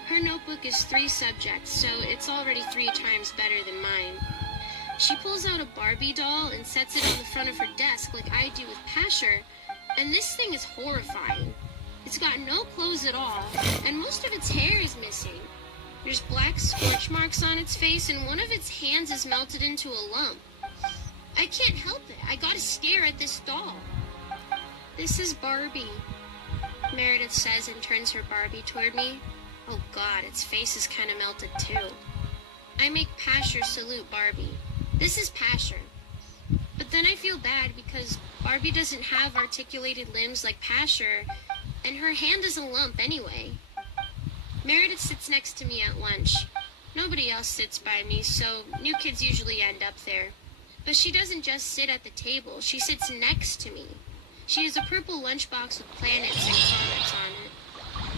Her notebook is 3 subjects, so it's already 3 times better than mine. She pulls out a Barbie doll and sets it on the front of her desk like I do with Pasher, and this thing is horrifying. It's got no clothes at all, and most of its hair is missing. There's black scorch marks on its face, and one of its hands is melted into a lump. I can't help it. I gotta stare at this doll. This is Barbie, Meredith says and turns her Barbie toward me. Oh God, its face is kind of melted too. I make Pasher salute Barbie. This is Pasher. But then I feel bad because Barbie doesn't have articulated limbs like Pasher, and her hand is a lump anyway. Meredith sits next to me at lunch. Nobody else sits by me, so new kids usually end up there. But she doesn't just sit at the table, she sits next to me. She has a purple lunchbox with planets and comets on it.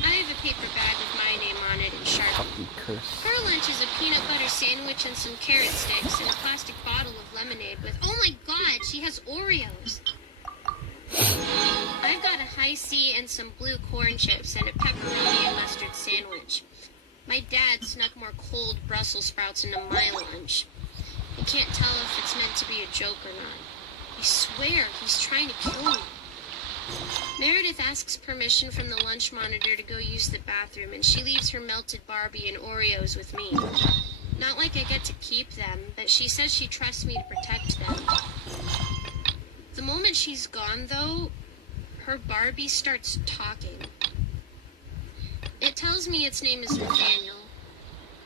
I have a paper bag with my name on it in Sharpie. Her lunch is a peanut butter sandwich and some carrot sticks and a plastic bottle of lemonade with, oh my God, she has Oreos. I've got a high C and some blue corn chips and a pepperoni and mustard sandwich. My dad snuck more cold Brussels sprouts into my lunch. I can't tell if it's meant to be a joke or not. I swear he's trying to kill me. Meredith asks permission from the lunch monitor to go use the bathroom, and she leaves her melted Barbie and Oreos with me. Not like I get to keep them, but she says she trusts me to protect them. The moment she's gone, though, her Barbie starts talking. It tells me its name is Nathaniel.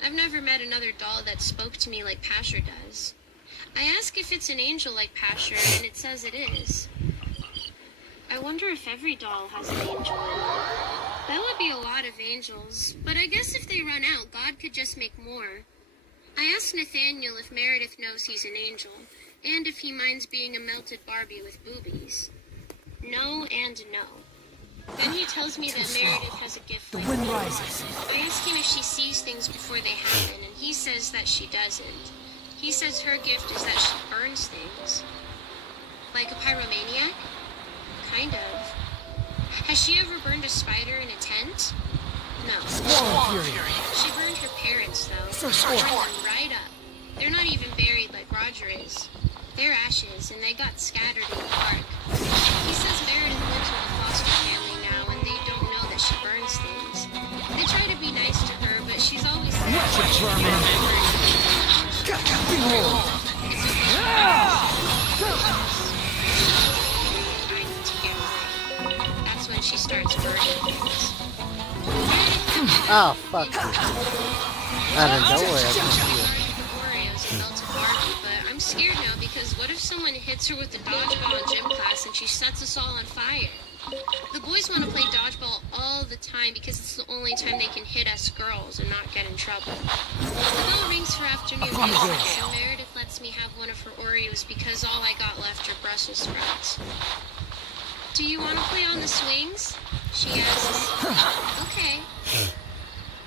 I've never met another doll that spoke to me like Pasher does. I ask if it's an angel like Pasher, and it says it is. I wonder if every doll has an angel in it. That would be a lot of angels, but I guess if they run out, God could just make more. I asked Nathaniel if Meredith knows he's an angel, and if he minds being a melted Barbie with boobies. No and no. Then he tells me that Meredith has a gift like wind me. rises. I ask him if she sees things before they happen, and he says that she doesn't. He says her gift is that she burns things. Like a pyromaniac? Kind of. Has she ever burned a spider in a tent? No. She burned her parents, though. Burned them right up. They're not even buried like Roger is. They're ashes, and they got scattered in the park. He says Meredith lives with a foster family now, and they don't know that she burns things. They try to be nice to her, but she's always sad. That's when she starts burning things. Oh, fuck you. Out of nowhere, I can see it. Oreos and melted Barbie, but I'm scared now because what if someone hits her with a dodgeball in gym class and she sets us all on fire? The boys want to play dodgeball all the time because it's the only time they can hit us girls and not get in trouble. The bell rings for afternoon recess, and Meredith lets me have one of her Oreos because all I got left are Brussels sprouts. Do you want to play on the swings? She asks. Okay.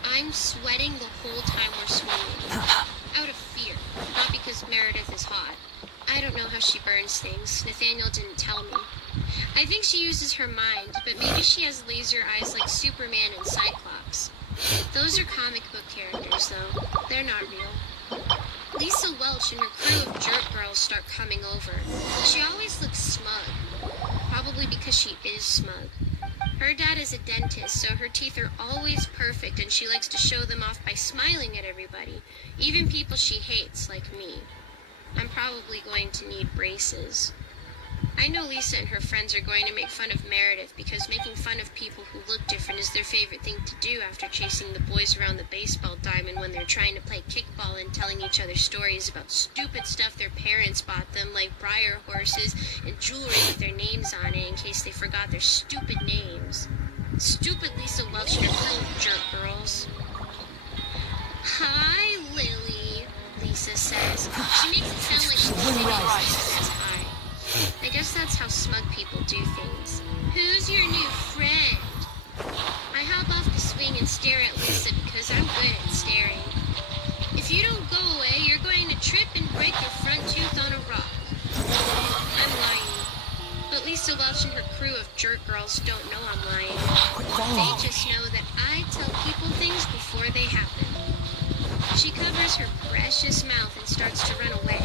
I'm sweating the whole time we're swinging. Out of fear, not because Meredith is hot. I don't know how she burns things. Nathaniel didn't tell me. I think she uses her mind, but maybe she has laser eyes like Superman and Cyclops. Those are comic book characters, though. They're not real. Lisa Welch and her crew of jerk girls start coming over. She always looks smug. Probably because she is smug. Her dad is a dentist, so her teeth are always perfect, and she likes to show them off by smiling at everybody, even people she hates, like me. I'm probably going to need braces. I know Lisa and her friends are going to make fun of Meredith because making fun of people who look different is their favorite thing to do after chasing the boys around the baseball diamond when they're trying to play kickball and telling each other stories about stupid stuff their parents bought them, like briar horses and jewelry with their names on it in case they forgot their stupid names. Stupid Lisa Welch and her crew of jerk girls. Hi, Lily, Lisa says. She makes it sound like she's sitting and says hi. I guess that's how smug people do things. Who's your new friend? I hop off the swing and stare at Lisa because I'm good at staring. If you don't go away, you're going to trip and break your front tooth on a rock. I'm lying. But Lisa Welch and her crew of jerk girls don't know I'm lying. They just know that I tell people things before they happen. She covers her precious mouth and starts to run away.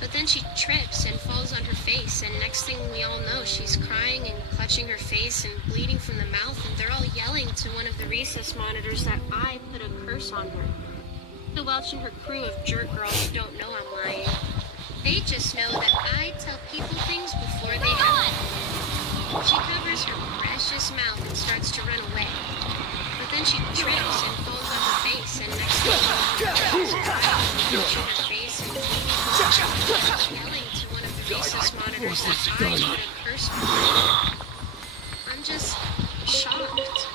But then she trips and falls on her face, and next thing we all know, she's crying and clutching her face and bleeding from the mouth, and they're all yelling to one of the recess monitors that I put a curse on her. The Welch and her crew of jerk girls don't know I'm lying. They just know that I tell people things before they happen. She covers her precious mouth and starts to run away. But then she trips and falls on her face, and next thing we all know, she's crying and clutching her face and bleeding yelling to one of the recess monitors that I put a curse on her. I'm just shocked.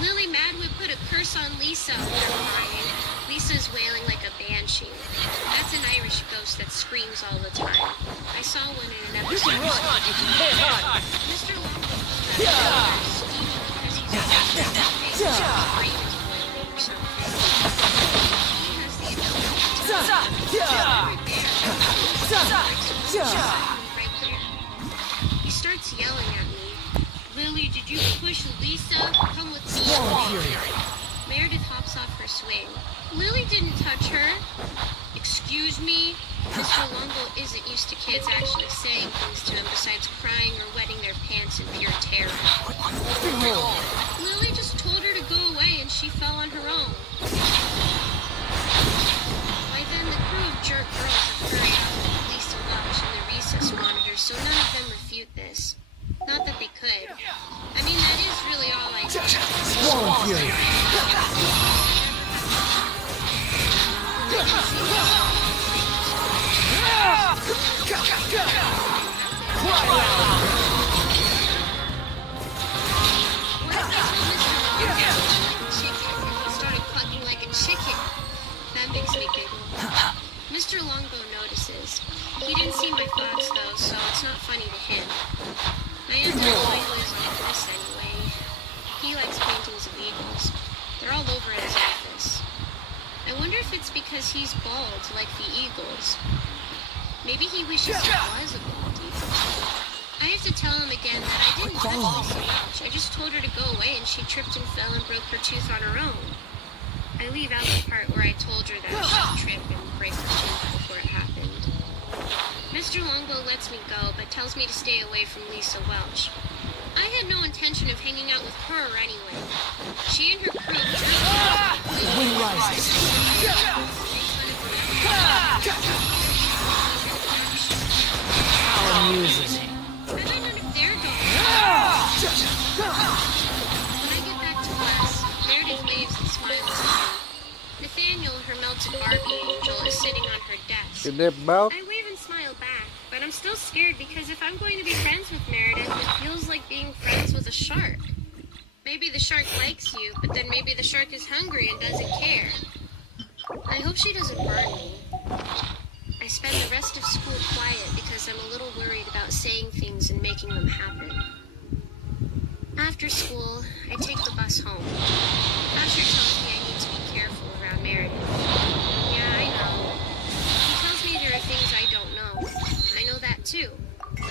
Lily Madwood put a curse on Lisa, they're crying. Lisa's wailing like a banshee. That's an Irish ghost that screams all the time. I saw one in an episode. Mr. Longo He starts yelling at me. Lily, did you push Lisa? Come with me. Meredith hops off her swing. Lily didn't touch her. Excuse me? Mr. Longo isn't used to kids actually saying things to him besides crying or wetting their pants in pure terror. Lily just told her to go away and she fell on her own. By then, the crew of jerk girls have hurried out with Lisa Welch and the recess monitor, so none of them refute this. Not that they could. I mean, that is really all I did. Started clucking like a chicken. That makes me giggle. Mr. Longo notices. He didn't see my thoughts though, so it's not funny to him. I am going to his office anyway. He likes paintings of eagles. They're all over his office. I wonder if it's because he's bald like the eagles. Maybe he wishes he was a bald eagle. I have to tell him again that I didn't touch Lisa Welch. I just told her to go away and she tripped and fell and broke her tooth on her own. I leave out the part where I told her that she'd trip and break her tooth before it happened. Mr. Longbow lets me go, but tells me to stay away from Lisa Welch. I had no intention of hanging out with her anyway. She and her crew The wind rises. How amusing. I might not have dared go. When I get back to class, Meredith waves and smiles at me. Nathaniel, her melted Barbie angel, is sitting on her desk. I wave and smile back, but I'm still scared because if I'm going to be friends with Meredith, it feels like being friends with a shark. Maybe the shark likes you, but then maybe the shark is hungry and doesn't care. I hope she doesn't burn me. I spend the rest of school quiet because I'm a little worried about saying things and making them happen. After school, I take the bus home. Asher tells me I need to be careful around Meredith. Yeah, I know. He tells me there are things I don't know. I know that too.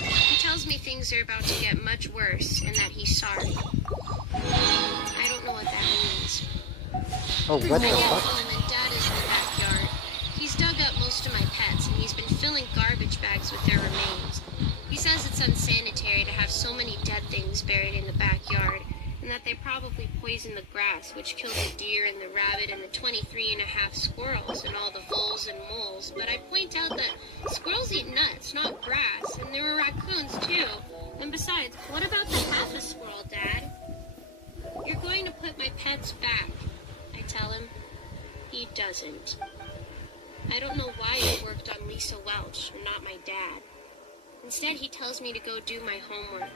He tells me things are about to get much worse and that he's sorry. I don't know what that means. Oh, what the I get fuck? home and Dad is in the backyard. He's dug up most of my pets and he's been filling garbage bags with their remains. He says it's unsanitary to have so many dead things buried in the backyard, and that they probably poison the grass, which kills the deer and the rabbit and the 23.5 squirrels and all the voles and moles. But I point out that squirrels eat nuts, not grass, and there were raccoons too. And besides, what about the half a squirrel, Dad? You're going to put my pets back, I tell him. He doesn't. I don't know why it worked on Lisa Welch and not my dad. Instead, he tells me to go do my homework,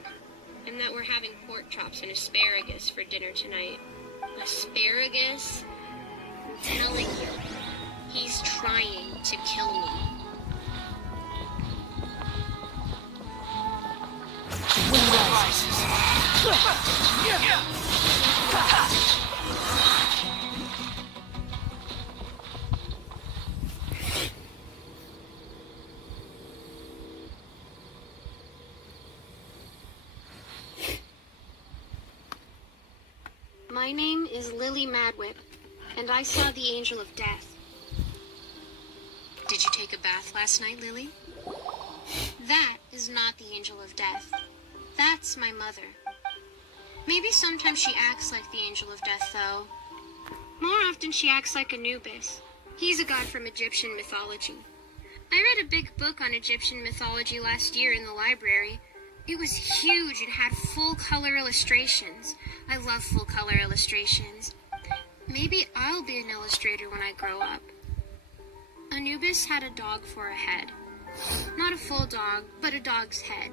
and that we're having pork chops and asparagus for dinner tonight. Asparagus? I'm telling you, he's trying to kill me. The wind rises. My name is Lily Madwip, and I saw the Angel of Death. Did you take a bath last night, Lily? That is not the Angel of Death. That's my mother. Maybe sometimes she acts like the Angel of Death, though. More often she acts like Anubis. He's a god from Egyptian mythology. I read a big book on Egyptian mythology last year in the library. It was huge and had full-color illustrations. I love full-color illustrations. Maybe I'll be an illustrator when I grow up. Anubis had a dog for a head. Not a full dog, but a dog's head.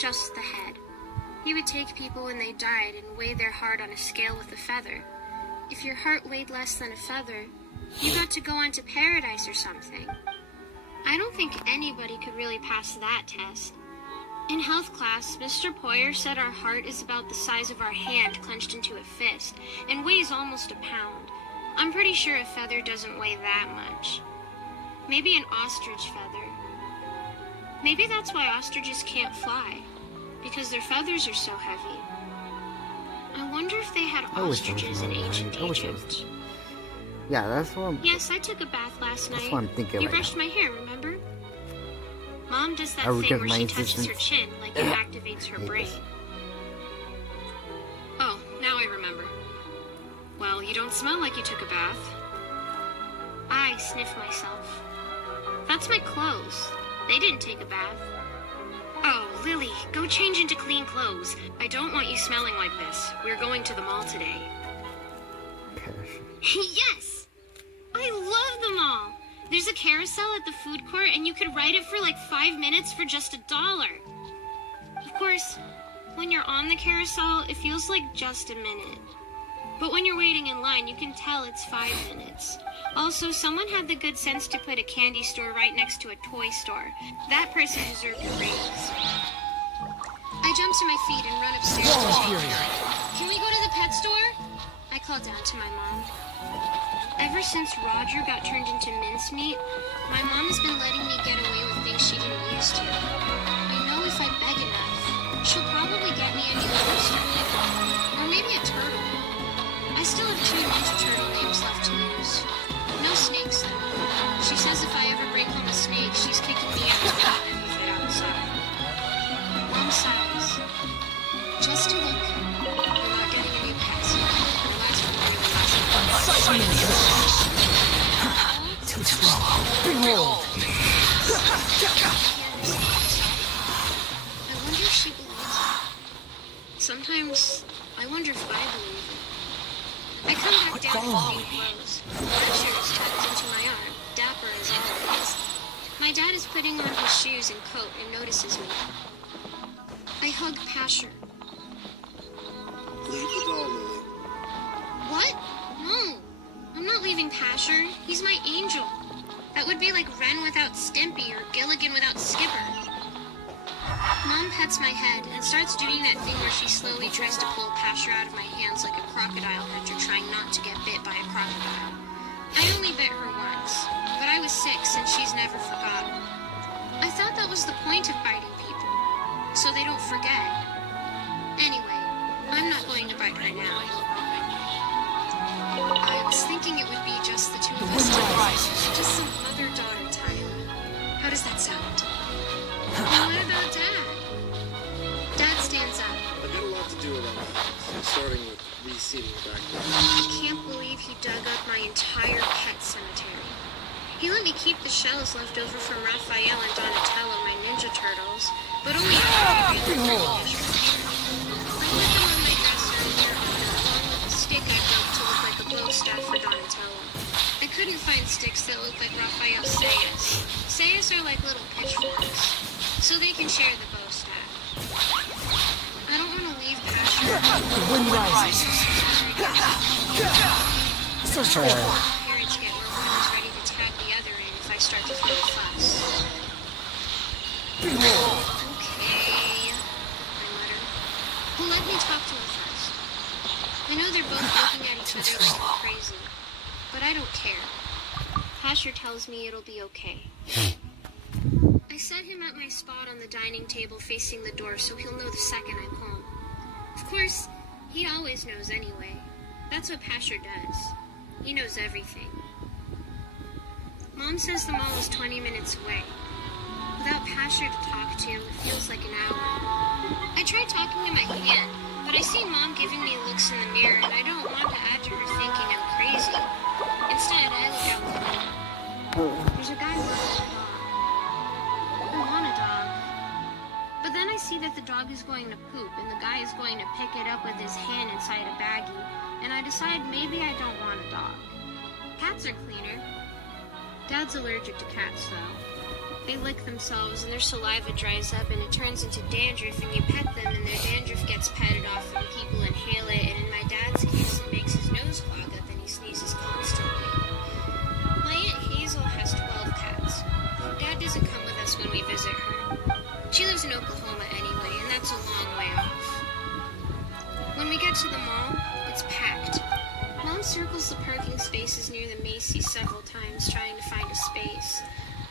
Just the head. He would take people when they died and weigh their heart on a scale with a feather. If your heart weighed less than a feather, you got to go on to paradise or something. I don't think anybody could really pass that test. In health class, Mr. Poyer said our heart is about the size of our hand clenched into a fist and weighs almost a pound. I'm pretty sure a feather doesn't weigh that much. Maybe an ostrich feather. Maybe that's why ostriches can't fly, because their feathers are so heavy. I wonder if they had ostriches in ancient Egypt. Yeah, that's what I'm... Yes, I took a bath last night. That's what I'm thinking You right brushed now. my hair, remember? Mom does that I would thing give where my she touches her existence- chin like it activates her brain. Oh, now I remember. Well, you don't smell like you took a bath. I sniff myself. That's my clothes. They didn't take a bath. Oh, Lily, go change into clean clothes. I don't want you smelling like this. We're going to the mall today. Yes! I love the mall! There's a carousel at the food court and you could ride it for like 5 minutes for just $1. Of course, when you're on the carousel, it feels like just a minute. But when you're waiting in line, you can tell it's 5 minutes. Also, someone had the good sense to put a candy store right next to a toy store. That person deserved a raise. I jump to my feet and run upstairs to change. Can we go to the pet store? I call down to my mom. Ever since Roger got turned into mincemeat, my mom has been letting me get away with things she didn't used to. I know if I beg enough, she'll probably get me a new hamster. Or maybe a turtle. I still have 2 Ninja Turtle names left to use. No snakes, though. She says if I ever bring home a snake, she's kicking me out of everything. too slow. Behold! I wonder if she believes it. Sometimes I wonder if I believe it. I come back down in clean clothes. Pressure is tucked into my arm, dapper as always. My dad is putting on his shoes and coat and notices me. I hug Pasher. Leave the doll, Lily. What? No. I'm not leaving Pasher. He's my angel. That would be like Wren without Stimpy or Gilligan without Skipper. Mom pets my head and starts doing that thing where she slowly tries to pull Pasher out of my hands like a crocodile hunter trying not to get bit by a crocodile. I only bit her once, but I was 6 and she's never forgotten. I thought that was the point of biting people, so they don't forget. Anyway, I'm not going to bite her now. I was thinking it would be just the two of us together. Just some mother-daughter time. How does that sound? And what about Dad? Dad stands up. I've got a lot to do around the house, starting with reseeding the backyard. I can't believe he dug up my entire pet cemetery. He let me keep the shells left over from Raphael and Donatello, my Ninja Turtles, but only after we realized I put them on my dresser in their honor, along with a stick I broke to look like a bow staff for Donatello. I couldn't find sticks that look like Raphael's sayas. Sayas are like little pitchforks, so they can share the bow staff. I don't want to leave Passion. The wind rises. Search for it. Parents get where one is ready to tag the other in if I start to throw a fuss. Behold! Okay, I mutter. Well, let me talk to him first. I know they're both looking at each other like I'm crazy, but I don't care. Pasher tells me it'll be okay. I set him at my spot on the dining table facing the door so he'll know the second I'm home. Of course, he always knows anyway. That's what Pasher does. He knows everything. Mom says the mall is 20 minutes away. Without Pasher to talk to, it feels like an hour. I try talking to my hand, but I see Mom giving me looks in the mirror and I don't want to add to her thinking I'm crazy. Instead, I look out the window. There's a guy walking a dog. I want a dog. But then I see that the dog is going to poop and the guy is going to pick it up with his hand inside a baggie, and I decide maybe I don't want a dog. Cats are cleaner. Dad's allergic to cats, though. They lick themselves and their saliva dries up and it turns into dandruff, and you pet them and their dandruff gets patted off and people inhale it, and in my dad's case it makes his nose clog up and he sneezes constantly. My Aunt Hazel has 12 cats. Dad doesn't come with us when we visit her. She lives in Oklahoma anyway, and that's a long way off. When we get to the mall, it's packed. Mom circles the parking spaces near the Macy's several times trying to find a space.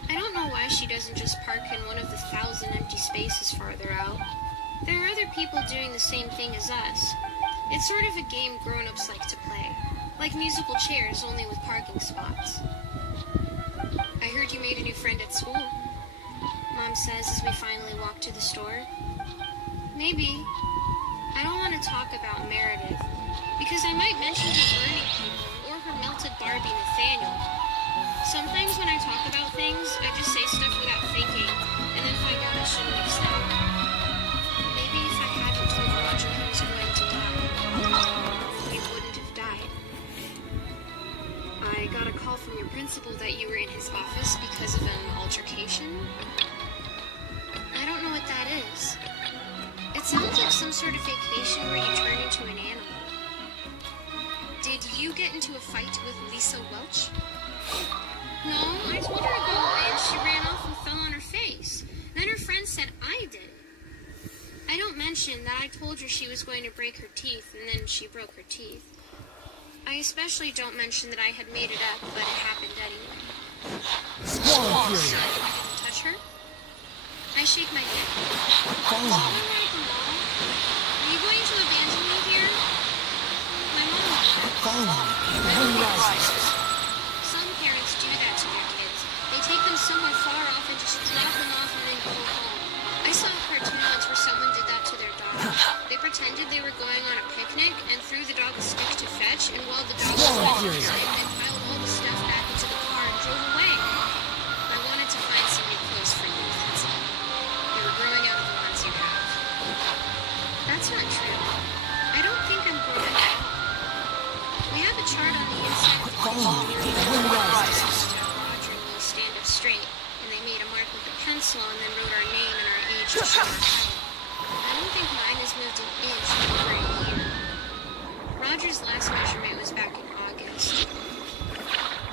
I don't know why she doesn't just park in one of the 1,000 empty spaces farther out. There are other people doing the same thing as us. It's sort of a game grown-ups like to play, like musical chairs, only with parking spots. I heard you made a new friend at school, Mom says as we finally walk to the store. Maybe. I don't want to talk about Meredith, because I might mention her burning people or her melted Barbie Nathaniel. Sometimes when I talk about things, I just say stuff without thinking, and then find out I shouldn't have said it. Maybe if I hadn't told Roger he was going to die, he wouldn't have died. I got a call from your principal that you were in his office because of an altercation. I don't know what that is. It sounds like some sort of vacation where you turn into an animal. Did you get into a fight with Lisa Welch? No, I told her to go away and she ran off and fell on her face. Then her friend said I did. I don't mention that I told her she was going to break her teeth and then she broke her teeth. I especially don't mention that I had made it up, but it happened anyway. Squall So, Fury! I didn't touch her? I shake my head. Follow When me. we're at the mall, are you going to abandon me here? My mom would. Follow me. The wind rises. Some parents do that to their kids. They take them somewhere far off and just drop them off and then go home. I saw a cartoon once where someone did that to their dog. They pretended they were going on a picnic and threw the dog a stick to fetch, and while the dog was waiting inside, they piled all the stuff back into the car and drove away. I wanted to find some new clothes for you, that's all. They were growing out of the ones you have. That's not true. I don't think I'm growing at all. We have a chart on the inside of the Follow me. The wind rises. Roger and me stand up straight, and they made a mark with a pencil and then wrote our name and our age and our height. I don't think mine has moved an inch in over a year. Roger's last measurement was back in August.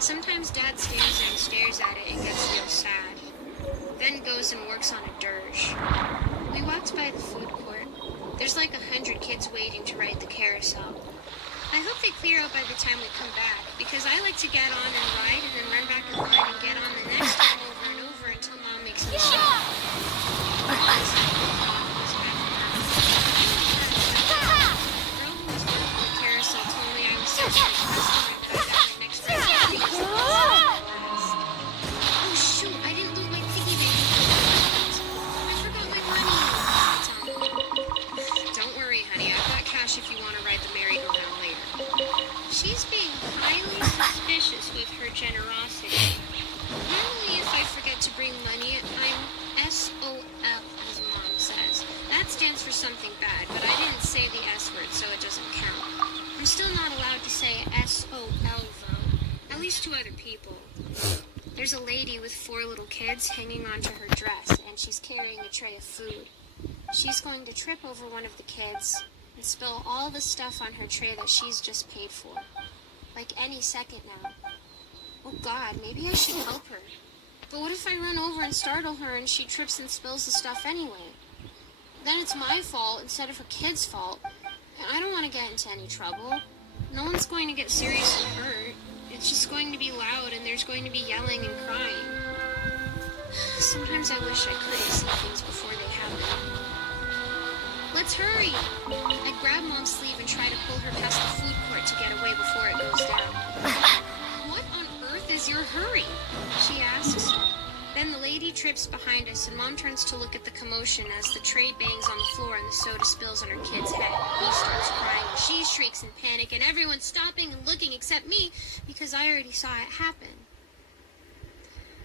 Sometimes Dad stands there and stares at it and gets real sad. Then goes and works on a dirge. We walked by the food court. There's like 100 kids waiting to ride the carousel. I hope they clear out by the time we come back, because I like to get on and ride and then run back in line and get on the next one over and over until Mom makes me stop. The girl who was working the carousel told me I was such a good customer that I got my next ride because I was so fast. Oh shoot, I didn't lose my piggy bank. I forgot my money. Don't worry, honey, I've got cash if you want to ride the merry-go-round later. She's being highly suspicious with her generosity. Normally, if I forget to bring money, I'm SOL, as Mom says. That stands for something bad, but I didn't say the S word, so it doesn't count. I'm still not allowed to say SOL, though. At least to other people. There's a lady with 4 little kids hanging onto her dress, and she's carrying a tray of food. She's going to trip over one of the kids and spill all the stuff on her tray that she's just paid for. Like any second now. Oh God, maybe I should help her. But what if I run over and startle her and she trips and spills the stuff anyway? Then it's my fault instead of her kid's fault. And I don't want to get into any trouble. No one's going to get seriously hurt. It's just going to be loud and there's going to be yelling and crying. Sometimes I wish I could see things before they happen. Let's hurry! I grab Mom's sleeve and try to pull her past the food court to get away before it goes down. What on earth is your hurry? She asks. Then the lady trips behind us and Mom turns to look at the commotion as the tray bangs on the floor and the soda spills on her kid's head. He starts crying, she shrieks in panic, and everyone's stopping and looking except me because I already saw it happen.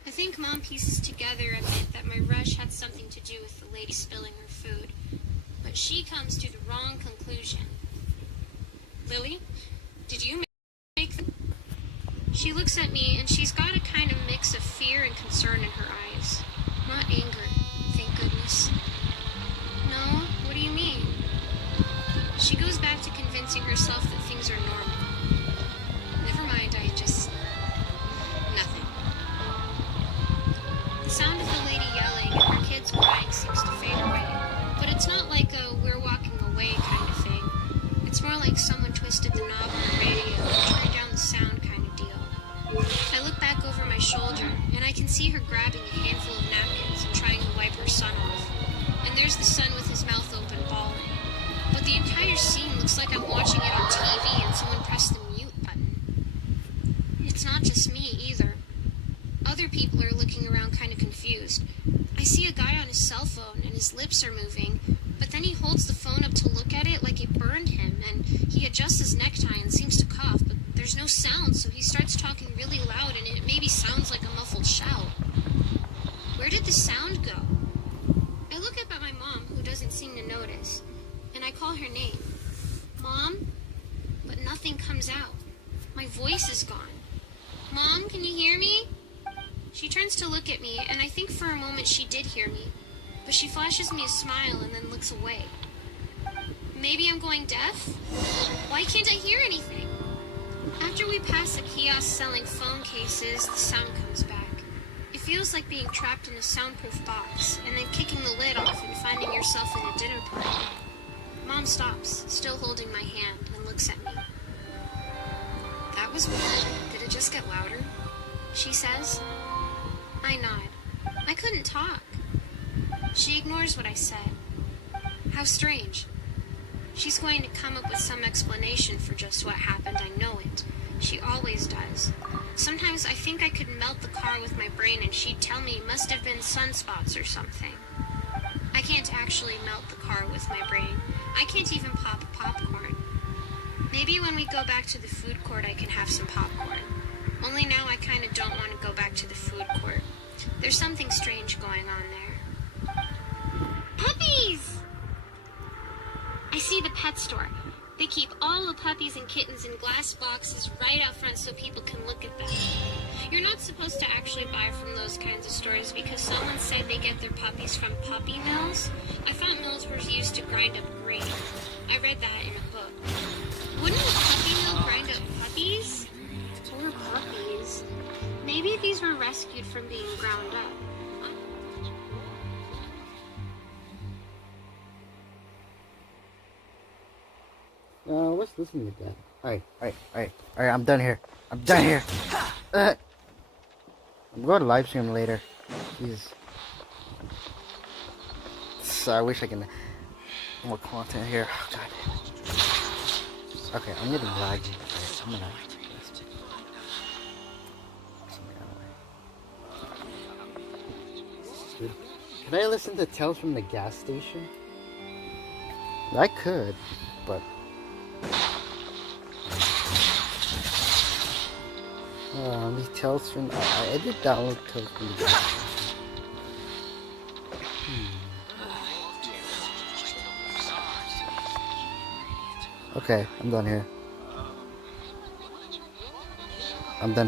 I think Mom pieces together a bit that my rush had something to do with the lady spilling her food. But she comes to the wrong conclusion. Lily, did you make them? She looks at me and she's got a kind of mix of fear and concern in her eyes. Not anger, thank goodness. No, what do you mean? She goes back to convincing herself that things are normal. Never mind, nothing. The sound of the lady yelling and her kids crying seems to fade away. But it's not like a we're walking away kind of thing. It's more like someone twisted the knob on the radio and turned down the sound kind of deal. I look back over my shoulder, and I can see her grabbing a handful of napkins and trying to wipe her son off. And there's the son with his mouth open bawling. But the entire scene looks like I'm watching it on TV and someone pressed the mute button. It's not just me either. Other people are looking around kind of confused. I see a guy on his cell phone and his lips are moving, but then he holds the phone up to look at it like it burned him, and he adjusts his necktie and seems to cough, but there's no sound, so he starts talking really loud and it maybe sounds like a muffled shout. Where did the sound go? I look up at my mom, who doesn't seem to notice, and I call her name. Mom? But nothing comes out. My voice is gone. Mom, can you hear me? She turns to look at me, and I think for a moment she did hear me, but she flashes me a smile and then looks away. Maybe I'm going deaf? Why can't I hear anything? After we pass a kiosk selling phone cases, the sound comes back. It feels like being trapped in a soundproof box, and then kicking the lid off and finding yourself in a dinner party. Mom stops, still holding my hand, and looks at me. That was weird. Did it just get louder? She says. I nod. I couldn't talk. She ignores what I said. How strange. She's going to come up with some explanation for just what happened, I know it. She always does. Sometimes I think I could melt the car with my brain and she'd tell me it must have been sunspots or something. I can't actually melt the car with my brain. I can't even pop popcorn. Maybe when we go back to the food court I can have some popcorn. Only now I kind of don't want to go back to the food court. There's something strange going on there. Puppies! I see the pet store. They keep all the puppies and kittens in glass boxes right out front so people can look at them. You're not supposed to actually buy from those kinds of stores because someone said they get their puppies from puppy mills. I thought mills were used to grind up grain. I read that in a book. Wouldn't a puppy mill grind up puppies? Poor puppies. Maybe these were rescued from being ground up. What's this music at? Alright, I'm done here. I'm going to live stream later. Jeez. So I wish I can more content here. Oh, God. Okay, I'm getting laggy. I'm gonna. Dude, can I listen to Tales from the gas station? I could, but. These Tales from. I did download Tales from the gas station. Okay, I'm done here. I'm done.